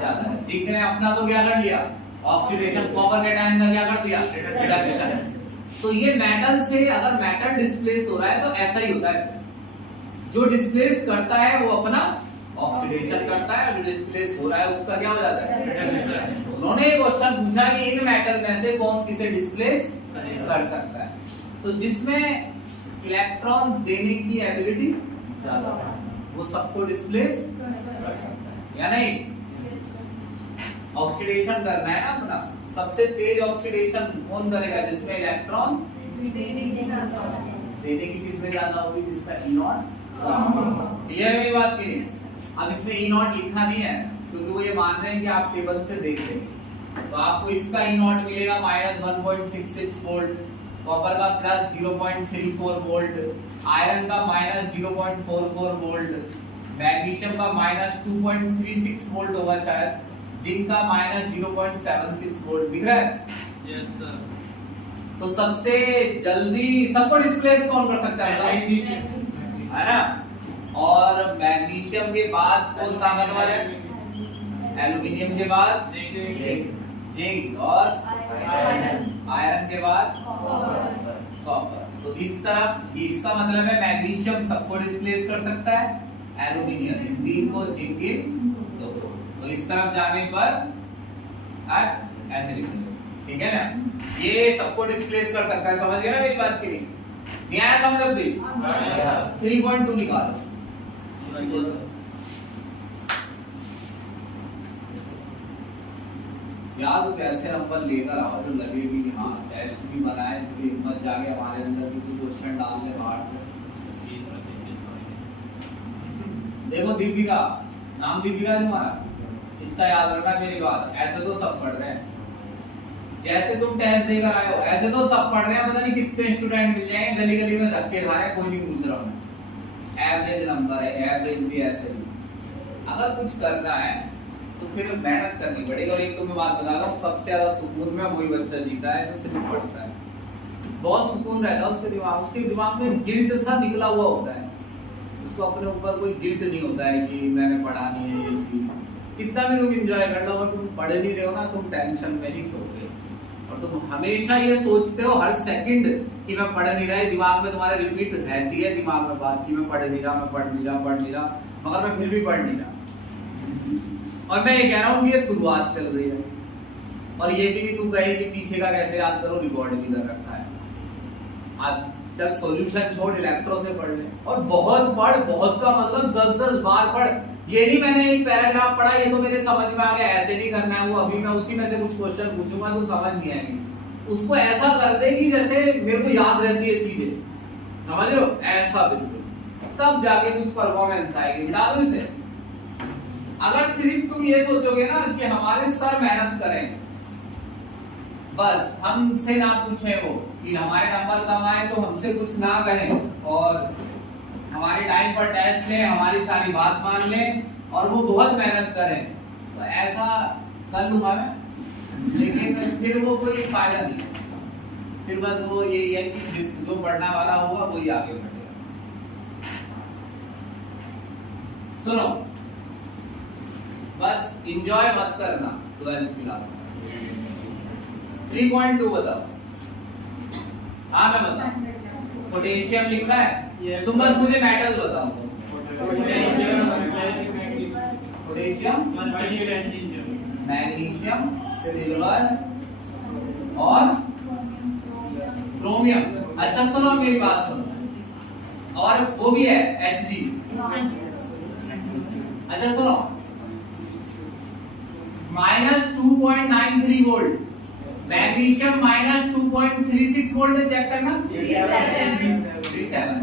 ज्यादा है। जिंक ने अपना तो क्या कर लिया? ऑक्सीडेशन। कॉपर कैटायन का क्या कर दिया? रिडक्शन। तो ये मेटल से अगर मेटल डिस्प्लेस हो रहा है तो ऐसा ही होता है। जो डिस्प्लेस करता है वो अपना ऑक्सीडेशन करता है, जो डिस्प्लेस हो रहा है उसका क्या हो जाता है? उन्होंने एक क्वेश्चन पूछा कि इन मेटल में से कौन किसे डिस्प्लेस कर सकता है? तो जिसमें इलेक्ट्रॉन देने की एबिलिटी ज्यादा है वो सबको डिस्प्लेस कर सकता है या नहीं? ऑक्सीडेशन करना है ना अपना, सबसे तेज ऑक्सीडेशन कौन करेगा? जिसमें इलेक्ट्रॉन देने की किसमें ज्यादा होगी? जिसका ई नॉट। क्लियर मेरी बात की? अब इसमें ई नॉट लिखा नहीं है क्योंकि वो ये मान रहे हैं कि आप टेबल से देख लेंगे। तो आपको इसका ई नॉट मिलेगा -1.66 वोल्ट, कॉपर का +0.34 वोल्ट, आयरन का -0.44 वोल्ट, मैग्नीशियम का -2.36 वोल्ट होगा शायद, जिंक का -0.76 वोल्ट। दिख रहा है? Yes sir. तो सबसे जल्दी सबको डिस्प्लेस कौन कर सकता है? है ना? और मैग्नीशियम के बाद कौन ताकतवर है? एल्युमिनियम के बाद जिंक और आयरन के बाद कॉपर। तो इस तरफ इसका मतलब है मैग्नीशियम सबको डिस्प्लेस कर सकता है, एल्युमिनियम इन तीन को, जिंक इन दो। तो इस तरफ जाने पर ऐसे लिखेंगे, ठीक है ना? ये सबको डिस्प्लेस कर सकता है। समझ गए ना मेरी बात? की नहीं आया समझ? अब भी 3.2 निकालो। यार कुछ ऐसे नंबर लेकर आओ जो लगेगी कि हाँ टेस्ट भी बनाए, थोड़ी हिम्मत जागे हमारे अंदर भी, कोई क्वेश्चन डाल दे बाहर से। देखो दीपिका, नाम दीपिका है तुम्हारा, इतना याद रखना मेरी बात। ऐसे तो सब पढ़ रहे हैं, जैसे तुम टेस्ट देकर आए हो ऐसे तो सब पढ़ रहे हैं। पता नहीं कितने स्टूडेंट मिल जाएंगे गली गली में धक्के खा रहे हैं, कोई नहीं पूछ रहा हूँ। एवरेज नंबर है, एवरेज भी ऐसे ही। अगर कुछ करना है तो फिर मेहनत करनी पड़ेगी। और एक तो मैं बात बता रहा हूँ, सबसे ज्यादा सुकून में वही बच्चा जीता है जो सिर्फ पढ़ता है। बहुत सुकून रहता है उसके दिमाग में गिल्ट सा निकला हुआ होता है, उसको अपने ऊपर कोई गिल्ट नहीं होता है कि मैंने पढ़ा नहीं है ये चीज। कितना भी तुम एंजॉय कर लो, अगर तुम पढ़ नहीं रहे हो ना, तुम टेंशन में ही सोओगे और तुम हमेशा ये सोचते हो हर सेकंड कि मैं पढ़ नहीं रहा है। दिमाग में तुम्हारे रिपीट रहती है दिमाग में बात कि मैं पढ़ नहीं रहा, मगर मैं फिर भी पढ़ नहीं रहा। और मैं ये कह रहा हूँ ये शुरुआत चल रही है, और ये भी नहीं तू कहे कि पीछे का कैसे याद करो, रिकॉर्ड भी कर रखा है। आज चल सॉल्यूशन छोड़, इलेक्ट्रो से पढ़ ले, और बहुत पढ़, बहुत का मतलब 10-10 बार पढ़। ये नहीं मैंने एक पैराग्राफ पढ़ा ये तो मेरे समझ में आ गया, ऐसे नहीं करना है वो। अभी मैं उसी में से कुछ क्वेश्चन पूछूंगा तो समझ नहीं आएगी, उसको ऐसा कर दे कि जैसे मेरे को याद रहती है चीजें, समझ रहे हो, ऐसा बिल्कुल, तब जाके कुछ परफॉर्मेंस आएगी। मिटा दो इसे। अगर सिर्फ तुम ये सोचोगे ना कि हमारे सर मेहनत करें, बस हमसे ना पूछे वो कि हमारे नंबर कम आए तो हमसे कुछ ना कहें, और हमारे टाइम पर टेस्ट लें, हमारी सारी बात मान लें, और वो बहुत मेहनत करें, तो ऐसा कर लूंगा मैं, लेकिन फिर वो कोई फायदा नहीं। फिर बस वो यही है कि जो पढ़ने वाला होगा वही आगे बढ़ेगा। सुनो, बस एंजॉय मत करना 12th क्लास। 3.2 बताओ। हाँ मैं बताऊं, पोटेशियम लिखा है, तुम बस मुझे मेटल्स बताओ। पोटेशियम, मैग्नीशियम, सिल्वर और क्रोमियम। अच्छा सुनो मेरी बात सुनो, और वो भी है Hg। अच्छा सुनो, -2.93 वोल्ट, मैग्नीशियम -2.36 वोल्ट है, चेक करना। 37,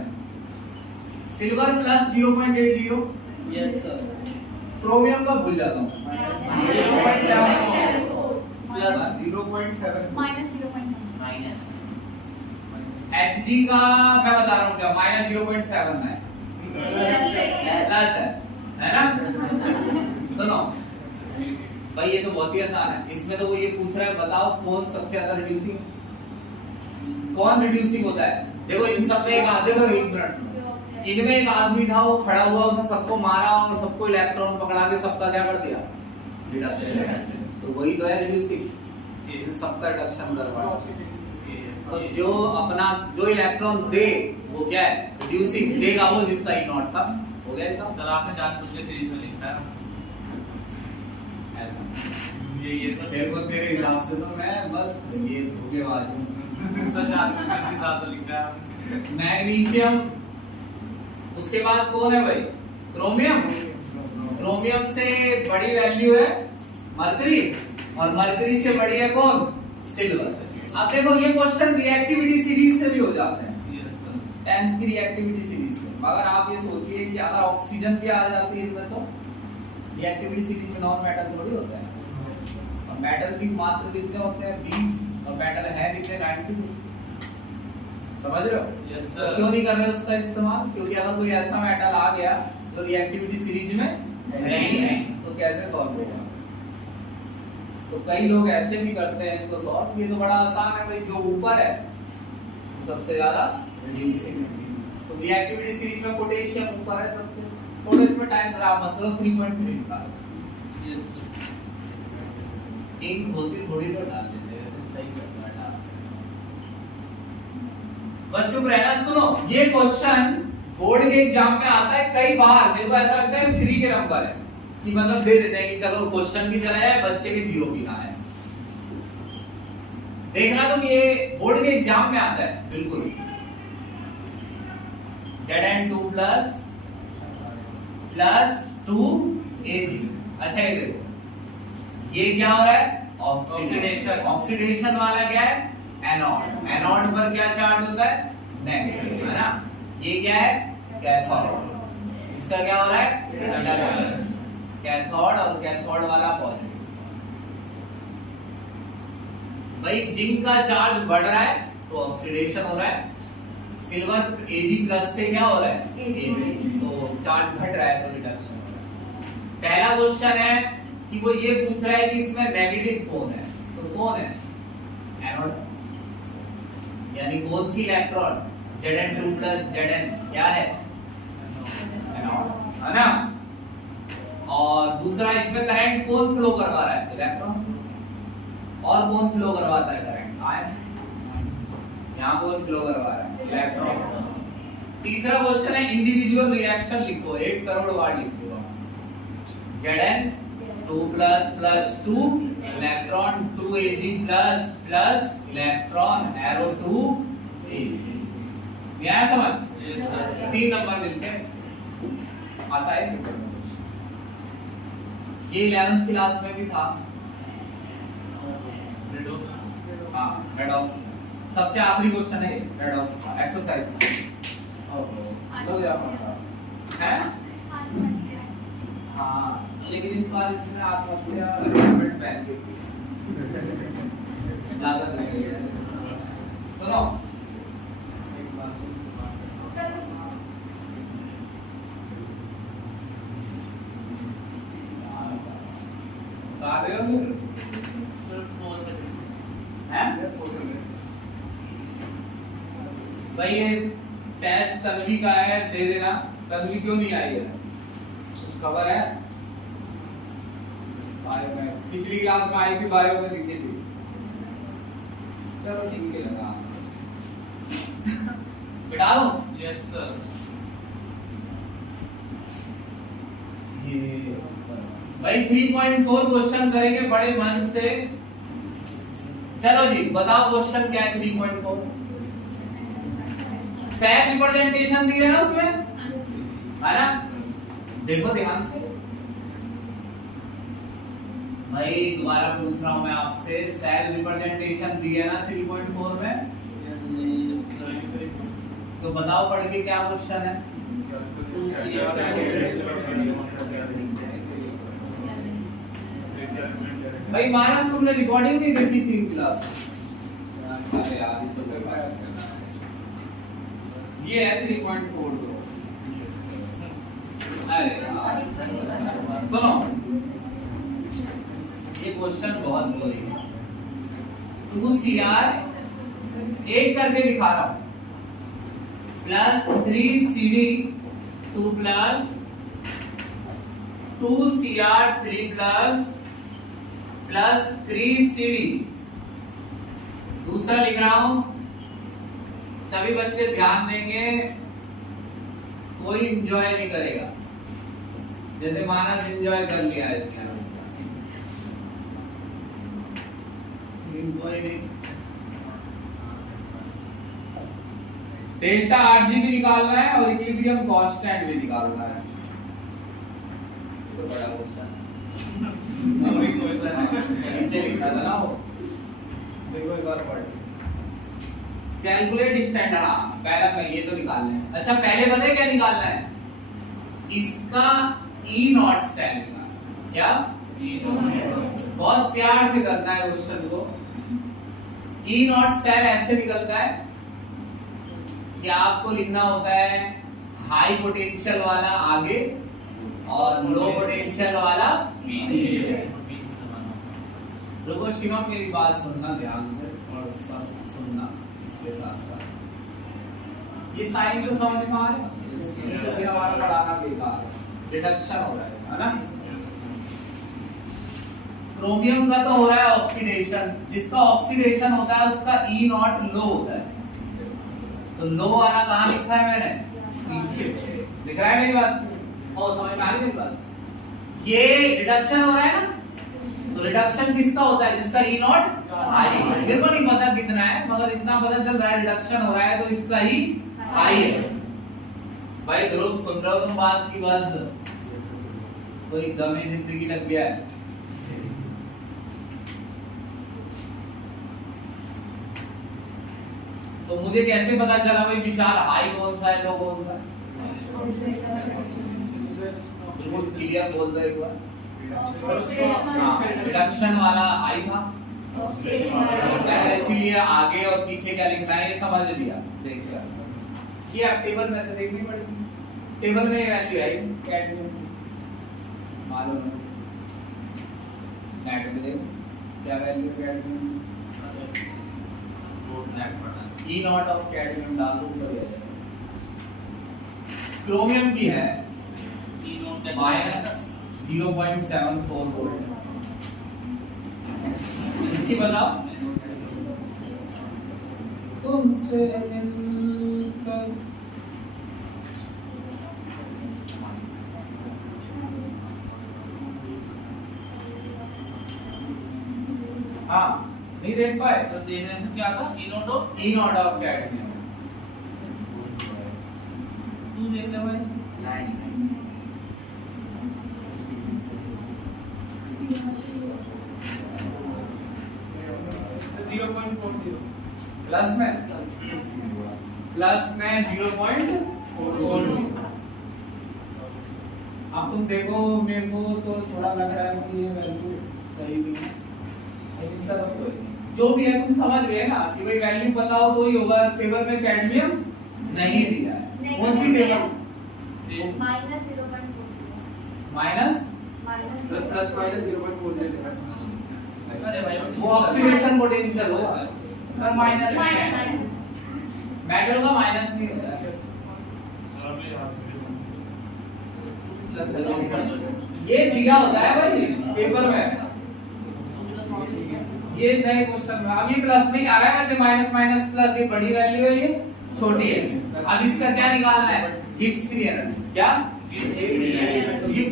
सिल्वर +0.80, यस सर, क्रोमियम का भूल जाता हूँ, Hg का मैं बता रहा हूँ क्या, -0.7 है, प्लस है ना। सुनो भाई ये तो बहुत ही आसान है, इसमें तो वो ये पूछ रहा है बताओ कौन सबसे ज्यादा रिड्यूसिंग, कौन रिड्यूसिंग होता है। देखो इन सब में एक आधे को 1 मिनट, इनमें एक आदमी था वो खड़ा हुआ, उसने सबको मारा और सबको इलेक्ट्रॉन पकड़ा के सबका क्या कर दिया, रिडक्शन। तो वही तो है रिड्यूसिंग, सबका रिडक्शन करवाना। तो जो अपना जो इलेक्ट्रॉन दे वो क्या है, रिड्यूसिंग देगा वो, जिसका ई नॉट था। हो गया ऐसा सर आपने जानबूझ के सीरीज में लिखा है ऐसा। ये तो तेरे को तेरे हिसाब से तो मैं बस ये धोखेबाज हूँ। सर जानबूझ के हिसाब से लिखा है। मैग्नीशियम, उसके बाद कौन है भाई, क्रोमियम। क्रोमियम से बड़ी वैल्यू है मरकरी, और मरकरी से बड़ी है कौन, सिल्वर। अब देखो ये क्वेश्चन रिएक्टिविटी सीरीज से भी हो जाते हैं, यस सर, 10th की रिएक्टिविटी सीरीज से। मगर आप ये सोचिए कि अगर ऑक्सीजन भी आ जाती है इनमें, तो रिएक्टिविटी सीरीज में नॉन मेटल थोड़ी होते हैं, और मेटल भी मात्र कितने होते हैं 20, और मेटल है कितने 92। समझ रहे हो, यस तो सर। क्यों नहीं कर रहे उसका इस्तेमाल, क्योंकि अगर कोई ऐसा मेटल आ गया जो रिएक्टिविटी सीरीज में नहीं है तो कैसे सॉल्व होगा। तो कई लोग ऐसे भी करते हैं इसको सॉल्व, ये तो बड़ा आसान है भाई, जो ऊपर है सबसे ज्यादा रिड्यूसिंग है। तो रिएक्टिविटी सीरीज में पोटेशियम ऊपर है सबसे, थोड़ा इसमें टाइम खराब मत करो, 3.3 निकालो। यस इंक होती थोड़ी तो डाल देते हैं, सही सब डाल। बच्चों रहना, सुनो ये क्वेश्चन बोर्ड के एग्जाम में आता है कई बार, मेरे को ऐसा लगता है फ्री के नंबर है कि मतलब दे देते हैं कि चलो क्वेश्चन भी चला जाए, बच्चे के 0 भी ना आए। देखना तुम, ये बोर्ड के एग्जाम में आता है बिल्कुल। Zn2 plus 2Ag। अच्छा ये देखो, ये क्या हो रहा है, ऑक्सीडेशन। ऑक्सीडेशन वाला क्या है, एनोड। एनोड पर क्या चार्ज होता है, नेगेटिव, है ना। ये क्या है, कैथोड। इसका क्या हो रहा है, कैथोड, और कैथोड वाला पॉजिटिव। भाई जिंक का चार्ज बढ़ रहा है तो ऑक्सीडेशन हो रहा है, सिल्वर Ag+ से क्या हो रहा है, Ag, तो चार्ज घट रहा है तो रिडक्शन हो रहा है। पहला क्वेश्चन है कि वो ये पूछ रहा है कि इसमें नेगेटिव कौन है, तो कौन है? एनोड। यानी कौन सी इलेक्ट्रॉन Zn2 प्लस Zn क्या है? एनोड, है ना। और दूसरा इसमें करंट कौन फ्लो करवा रहा है? इलेक्ट्रॉन। और कौन फ्लो करवाता है करंट? आयन। यहाँ कौन फ्लो करवा रहा है? इलेक्ट्रॉन। तीसरा क्वेश्चन है इंडिविजुअल रिएक्शन लिखो, 1 करोड़ बार लिखो। Zn2 plus plus 2 electron 2Ag plus plus electron arrow 2Ag। यह समझ? 3 नंबर मिलते हैं, आता है। ये 11th क्लास में भी था। हाँ, रेडॉक्स सबसे आखिरी क्वेश्चन है रेडॉक्स का एक्सरसाइज। लोग जा पाता है। हाँ, लेकिन इस बार इसमें आत्महत्या हेलमेट पहन के थी। ज्यादा नहीं है। सुनो, एक बात सुन बता रहे हो भाई? ये टेस्ट तन्वी का है, दे देना। तन्वी क्यों नहीं आई है? कुछ खबर है? पिछली क्लास में आई थी, बायो में दिखी थी। चलो ठीक है, लगा बिठा दो। Yes sir. ये भाई 3.4 क्वेश्चन करेंगे बड़े मन से। चलो जी बताओ क्वेश्चन क्या है 3.4? सेल रिप्रेजेंटेशन दी है ना उसमें, है ना? देखो ध्यान से भाई, दोबारा पूछ रहा हूं मैं आपसे, सेल रिप्रेजेंटेशन दी है ना 3.4 में? तो बताओ पढ़ के क्या क्वेश्चन है? भाई मानस तुमने रिकॉर्डिंग नहीं देखी 3 क्लास? अरे यार ये तो कोई बात नहीं। ये है 3.4। अरे यार सुनो, ये क्वेश्चन बहुत बोरिंग है। तो CR एक करके दिखा रहा हूं, plus 3CD 2 plus 2CR3 plus plus 3CD। दूसरा लिख रहा हूं, सभी बच्चे ध्यान देंगे, कोई एंजॉय नहीं करेगा। जैसे मानस एंजॉय कर लिया है इस चैनल, कोई नहीं। डेल्टा RG भी निकालना है और इक्विलिब्रियम कांस्टेंट भी निकालना है। तो बड़ा क्वेश्चन नीचे लिखा था ना वो, देखो एक बार पढ़। कैलकुलेट स्टैंडर्ड, हाँ पहला ये तो निकालना है। अच्छा पहले पता है क्या निकालना है? इसका E0 सेल निकालना। क्या? बहुत प्यार से करना है क्वेश्चन को। E0 सेल ऐसे निकलता है कि आपको लिखना होता है हाई पोटेंशियल वाला आगे और लो पोटेंशियल वाला पीछे। रुको शिवम, मेरी बात सुनना ध्यान से और सब सुनना इसके साथ साथ। ये साइन तो समझ में आ रहा है? इससे हमारा पढ़ाना बेकार है, रिडक्शन हो रहा है ना? क्रोमियम का तो हो रहा है ऑक्सीडेशन, जिसका ऑक्सीडेशन होता है उसका E0 लो होता है। तो लो वाला कहाँ लिखा है मैंने? पीछे। दिख रहा है मेरी बात? और समझ में आ रही मेरी बात? ये रिडक्शन हो रहा है ना, तो रिडक्शन किसका होता है? जिसका E0 हाई। मेरे को नहीं पता कितना है, मगर इतना पता चल रहा है रिडक्शन हो रहा है, तो इसका ही हाई है। भाई ध्रुव सुन रहे हो तुम बात की? बस कोई गमे जिंदगी लग गया है। तो मुझे कैसे पता चला भाई विशाल हाई कौन सा है, लो कौन सा है? बिल्कुल क्लियर बोल दो एक बार। रिडक्शन वाला हाई था, इसीलिए आगे और पीछे क्या लिखना है ये समझ लिया। देख सर ये आप टेबल में से देखनी पड़ेगी, टेबल में वैल्यू आई मालूम है। नेट में देखो क्या value cadmium E not of cadmium डालो ऊपर आ जाएगा। क्रोमियम की है -0.74 वोल्ट। इसकी बताओ तुमसे मिलकर हाँ नहीं देख पाए तो देने से क्या था ई नॉट ऑफ कैडमियम तू देख ले भाई प्लस में 0.4। अब तुम देखो मेरे को तो थोड़ा लग रहा है कि ये वैल्यू सही नहीं है, लेकिन चलो कोई जो भी है तुम समझ गए ना कि भाई वैल्यू बताओ तो ही होगा। टेबल में कैडमियम नहीं दिया है, कौन सी टेबल? माइनस प्लस माइनस 0.40 अरे भाई वो ऑक्सीडेशन पोटेंशियल होगा सर माइनस मेटल का माइनस नहीं होता है। ये दिया होता है भाई पेपर में, ये नए क्वेश्चन में। अभी प्लस नहीं आ रहा है वैसे, माइनस माइनस प्लस ये बड़ी वैल्यू है, ये छोटी है। अब इसका क्या निकालना है? Gibbs free energy. क्या गिब्स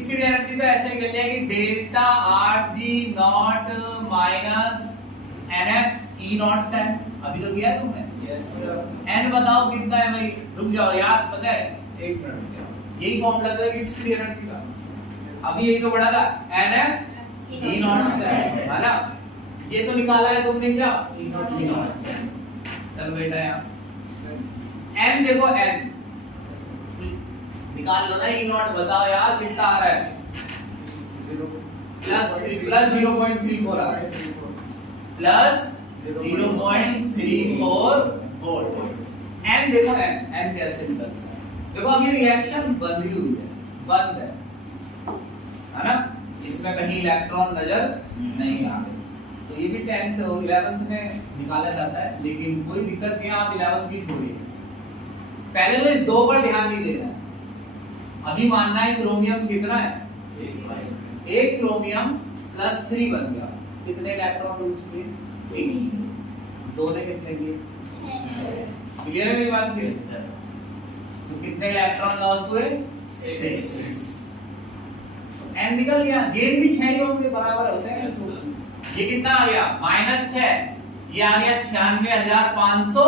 फ्री एनर्जी? तो ऐसे निकल जाएगी delta RG naught minus NF E naught से। अभी तो किया तुमने? Yes sir. एन बताओ कितना है भाई? रुक जाओ यार, पता है एक मिनट रुक जाओ, यही फॉर्मूला तो है गिब्स फ्री एनर्जी का। अभी यही तो पढ़ा था एनएफ ई नॉट से, है ना? ये तो निकाला है तुमने क्या? ई नॉट से। चल बेटा यहाँ एन देखो, एन निकाल लो ना। ई नॉट बताओ यार कितना आ रहा है? प्लस 0.34 आ रहा है, प्लस 0.34 वोल्ट। एन देखो, एन कैसे निकलता है? देखो अभी रिएक्शन बंद हुई है, बंद है ना? इसमें कहीं इलेक्ट्रॉन नजर नहीं आ रहे। तो ये भी 10th 11th में निकाला जाता है, लेकिन कोई दिक्कत नहीं है। आप 11th की छोड़िए, पहले तो इस दो पर ध्यान नहीं देना। अभी मानना है क्रोमियम कितना है? एक क्रोमियम +3 बन गया। कितने इलेक्ट्रॉन लूज किए? 3। दो ने कितने किए? 6। क्लियर है मेरी बात? क्लियर? तो कितने इलेक्ट्रॉन लॉस हुए? 6। एन निकल गया। गेन भी 6 ही होंगे, बराबर होते हैं। ये कितना आ गया? -6। ये आ गया 96,500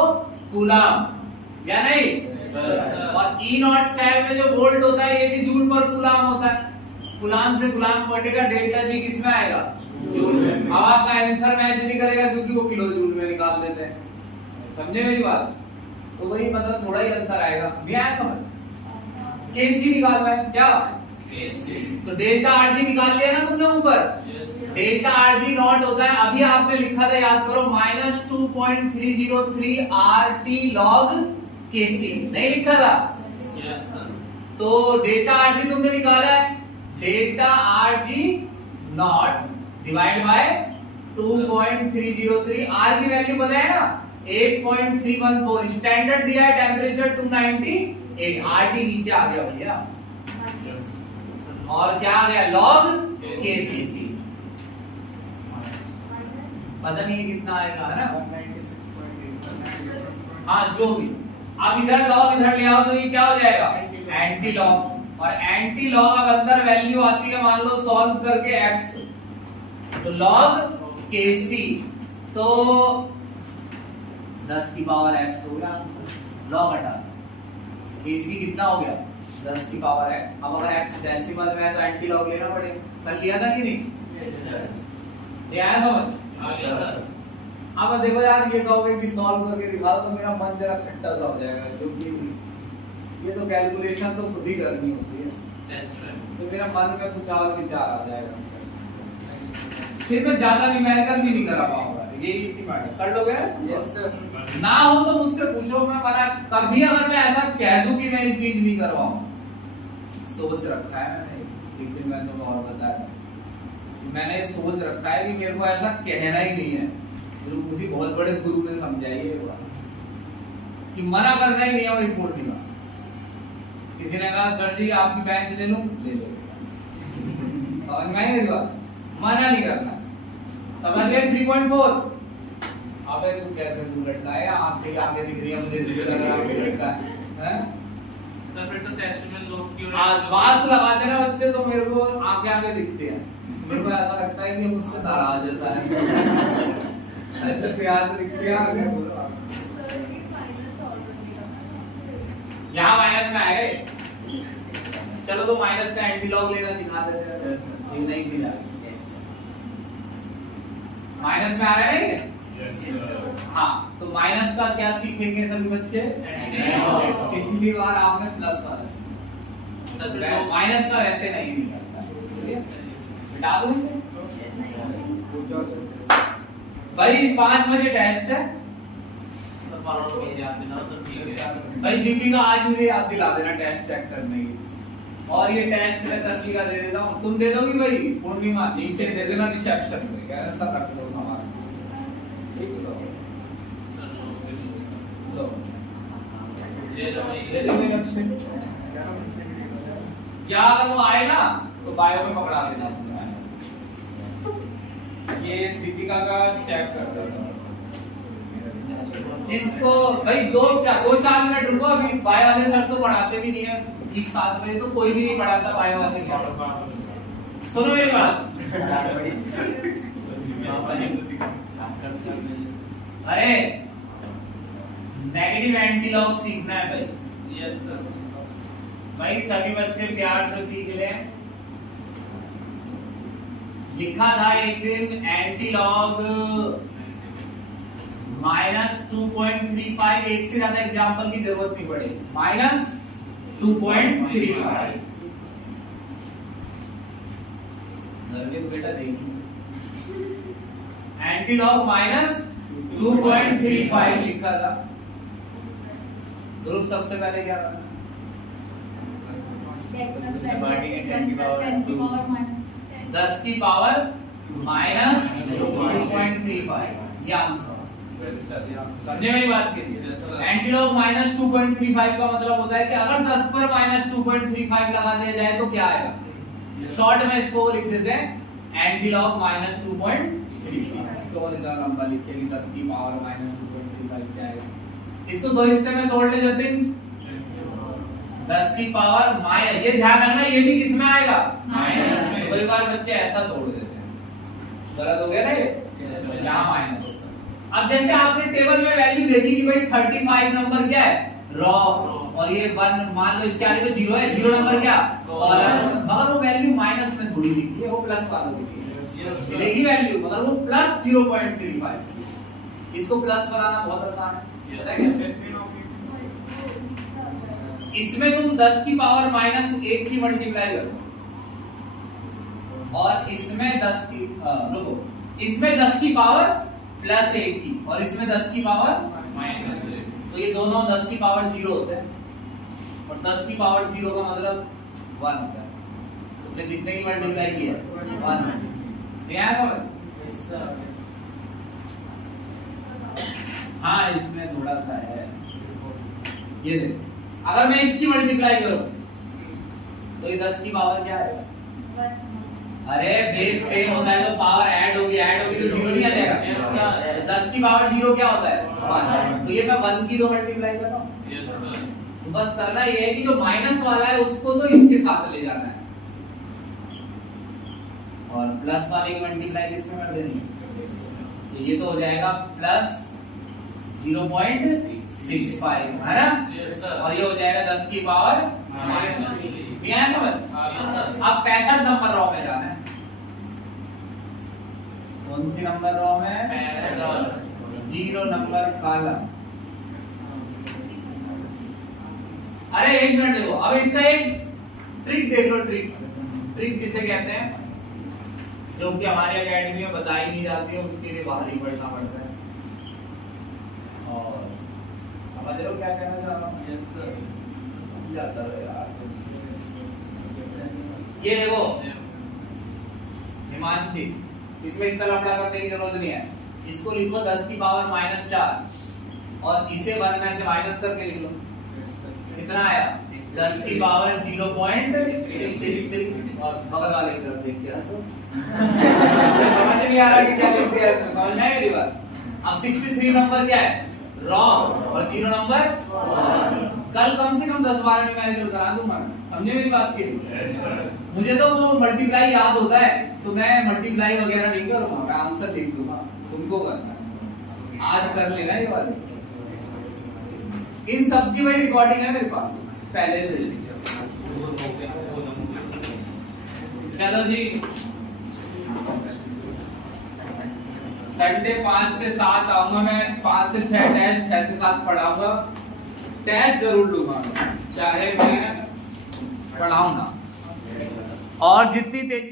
कूलम, या नहीं? और ई नॉट सेल में जो वोल्ट होता है ये भी जूल पर कूलम होता है। कूलम से कूलम कटेगा, डेल्टा जी किस में आएगा? जूल में। अब आपका आंसर मैच नहीं करेगा क्योंकि वो किलो जूल में निकाल देते हैं। समझे मेरी बात? तो वही मतलब थोड़ा ही अंतर आएगा। नहीं आया समझ? केसी निकालना है क्या? तो डेल्टा आरजी निकाल लिया ना तुमने ऊपर? डेल्टा आरजी नॉट होता है, अभी आपने लिखा था, याद करो, -2.303 RT log Kc। नहीं लिखा था? तो डेल्टा आरजी तुमने निकाला है, delta RG naught divide by 2.303। R की वैल्यू पता है ना? 8.314। स्टैंडर्ड दिया है टेम्परेचर 298। आरटी नीचे आ गया भैया, और क्या आ गया? Log Kc। पता नहीं कितना आएगा, है ना? 196.8। हाँ जो भी। अब इधर लॉग इधर ले आओ तो ये क्या हो जाएगा? Anti log. और एंटी लॉग अब अंदर वैल्यू आती है, मान लो सॉल्व करके x, तो log Kc, तो 10 की पावर x हो गया आंसर। लॉग हटा, Kc कितना हो गया? 10 की पावर x। अब अगर x डेसिमल में है तो एंटी लॉग लेना पड़ेगा। कर लिया था कि नहीं? ये आया समझ? अब देखो यार, ये कहोगे कि सॉल्व करके दिखाओ, तो मेरा मन जरा खट्टा सा हो जाएगा, क्योंकि ये तो कैलकुलेशन तो खुद ही करनी होती है। तो मेरा मन में कुछ और विचार आ जाएगा, फिर मैं ज्यादा न्यूमेरिकल भी नहीं करा पाऊंगा। ये इसी मैटर कर लोगे? Yes sir. ना हो तो मुझसे पूछो, मैं मना कभी अगर मैं ऐसा कह दूं कि मैं ये चीज नहीं करवाऊं, सोच रखा है मैंने। एक दिन मैंने तुम्हें और बताया, मैंने सोच रखा है कि मेरे को ऐसा कहना ही नहीं है। तो किसी बहुत बड़े गुरु ने समझाई है बात कि मना करना ही नहीं है, वो इम्पोर्टेंट बात। किसी ने कहा सर जी आपकी बेंच ले लूं, ले लो। समझ में आई मेरी बात? मना नहीं करना। समझ गए 3.4? अबे तू कैसे मुंह लटका है? आंखें आगे दिख रही है मुझे, इसलिए लग रहा है मुंह लटका है। सर फिर तो टेस्ट में लोग क्यों मास्क लगाते ना बच्चे तो मेरे को आंखें आगे दिखती है। मेरे को ऐसा लगता है कि मुझसे नाराज ऐसा है। ऐसे प्यार से दिखती है आगे। यहाँ माइनस में आएगा। चलो तो माइनस का एंटी लॉग लेना सिखा देते हैं। ये नहीं सिखा। माइनस में आ रहा है ना? हाँ, तो माइनस का क्या सीखेंगे सभी बच्चे? पिछली बार आपने प्लस वाला सीखा। माइनस का वैसे नहीं निकलता। मिटा दो इसे। भाई 5 बजे टेस्ट है। भाई दीपिका आज मुझे याद दिला देना टेस्ट चेक करने की। और ये टेस्ट मैं तस्वीर दे देता हूँ, तुम दे दोगी भाई? पूर्णिमा नीचे दे देना रिसेप्शन में, क्या है सब रख दो सामान। क्या अगर वो आए ना तो बायो में पकड़ा देना। ये दीपिका का चेक कर दो। जिसको भाई 2-4 मिनट रुको, अभी इस बायो वाले सर तो पढ़ाते भी नहीं है ठीक 7 बजे, तो कोई भी नहीं पढ़ाता बायो वाले। सुनो मेरी बात। अरे नेगेटिव एंटी लॉग सीखना है भाई। Yes sir. भाई सभी बच्चे प्यार से सीख ले। लिखा था एक दिन एंटी लॉग -2.35। एक से ज्यादा एग्जांपल की जरूरत नहीं पड़ेगी। -2.35 बेटा देखिए एंटी लॉग -2.35 लिखा था। ध्रुव सबसे पहले क्या करना? 10 की पावर -2.35 ये आंसर। समझे मेरी बात के लिए? एंटी लॉग -2.35 का मतलब होता है कि अगर 10 पर -2.35 लगा दिया जाए तो क्या आएगा? शॉर्ट में इसको लिख देते हैं एंटी लॉग -2.35। तो इतना लंबा लिखे कि 10 की पावर -2.35 क्या आएगा? इसको दो हिस्से में तोड़ ले जतिन। 10 की पावर माइनस, ये ध्यान रखना ये भी किस में आएगा? माइनस में। कई बार बच्चे ऐसा तोड़ देते हैं, गलत हो गया ना ये? यहाँ माइनस। अब जैसे आपने टेबल में वैल्यू देखी कि भाई 35 नंबर क्या है? रॉ। और ये 1 मान लो इसके आगे तो 0 है, 0 नंबर क्या? कॉलम। मगर वो वैल्यू माइनस में थोड़ी लिखी है, वो प्लस वाला लिखी है। मिलेगी वैल्यू मगर वो प्लस 0.35। इसको प्लस बनाना बहुत आसान है। पता है कैसे? इसमें तुम 10 की पावर -1 की मल्टीप्लाई करो और इसमें 10 की रुको, इसमें 10 की पावर +1 की और इसमें 10 की पावर -1। तो ये दोनों 10 की पावर 0 होते हैं और 10 की पावर 0 का मतलब 1 होता है। तुमने कितने की मल्टीप्लाई की है? 1। क्या समझ? हाँ इसमें थोड़ा सा है। ये देख, अगर मैं इसकी मल्टीप्लाई करूं तो ये 10 की पावर क्या आएगा? अरे बेस सेम होता है तो पावर ऐड होगी तो 0 नहीं आ जाएगा। 10 की पावर 0 क्या होता है? 1। तो ये मैं 1 की 2 मल्टीप्लाई कर रहा हूं। तो बस करना ये है कि जो माइनस वाला है उसको तो इसके साथ ले जाना है और प्लस वाले की मल्टीप्लाई किसमें कर देनी है? तो ये तो हो जाएगा प्लस 0.65 है ना? और ये हो जाएगा 10 की पावर -3। ये है समझ? अब 65 नंबर रॉ में जाना है। कौन सी नंबर रॉ में? 0 नंबर कॉलम। अरे एक मिनट देखो, अब इसका एक ट्रिक देख लो। ट्रिक जिसे कहते हैं, जो कि हमारी एकेडमी में बताई नहीं जाती है, उसके लिए बाहर ही पढ़ना पड़ता है। और समझ रहे हो क्या कहना चाह रहा हूँ? Yes sir. समझ जाता है यार। ये देखो हिमांशी, इसमें इतना लफड़ा करने की जरूरत नहीं है। इसको लिखो 10 की पावर -4 और इसे 1 में से माइनस करके लिख लो। कितना आया? 10 की पावर 0.663 और बगल वाले की तरफ देख के हंसो। समझ नहीं आ रहा कि क्या लिख दिया है, समझ में आई मेरी बात? अब 63 नंबर क्या है? रॉन्ग और 0 नंबर कल कम से कम 10-12 न्यूमेरिकल करा दूंगा, समझे मेरी बात की? मुझे तो वो मल्टीप्लाई याद होता है तो मैं मल्टीप्लाई वगैरह नहीं करूंगा, मैं आंसर लिख दूंगा, तुमको करना है। आज कर लेना ये वाले, इन सब की भाई रिकॉर्डिंग है मेरे पास पहले से। चलो जी, संडे 5 से 7 आऊंगा मैं, 5 से 6 टेस्ट, 6 से 7 पढ़ाऊंगा, टेस्ट जरूर लूंगा चाहे मैं पढ़ाऊंगा। और जितनी तेजी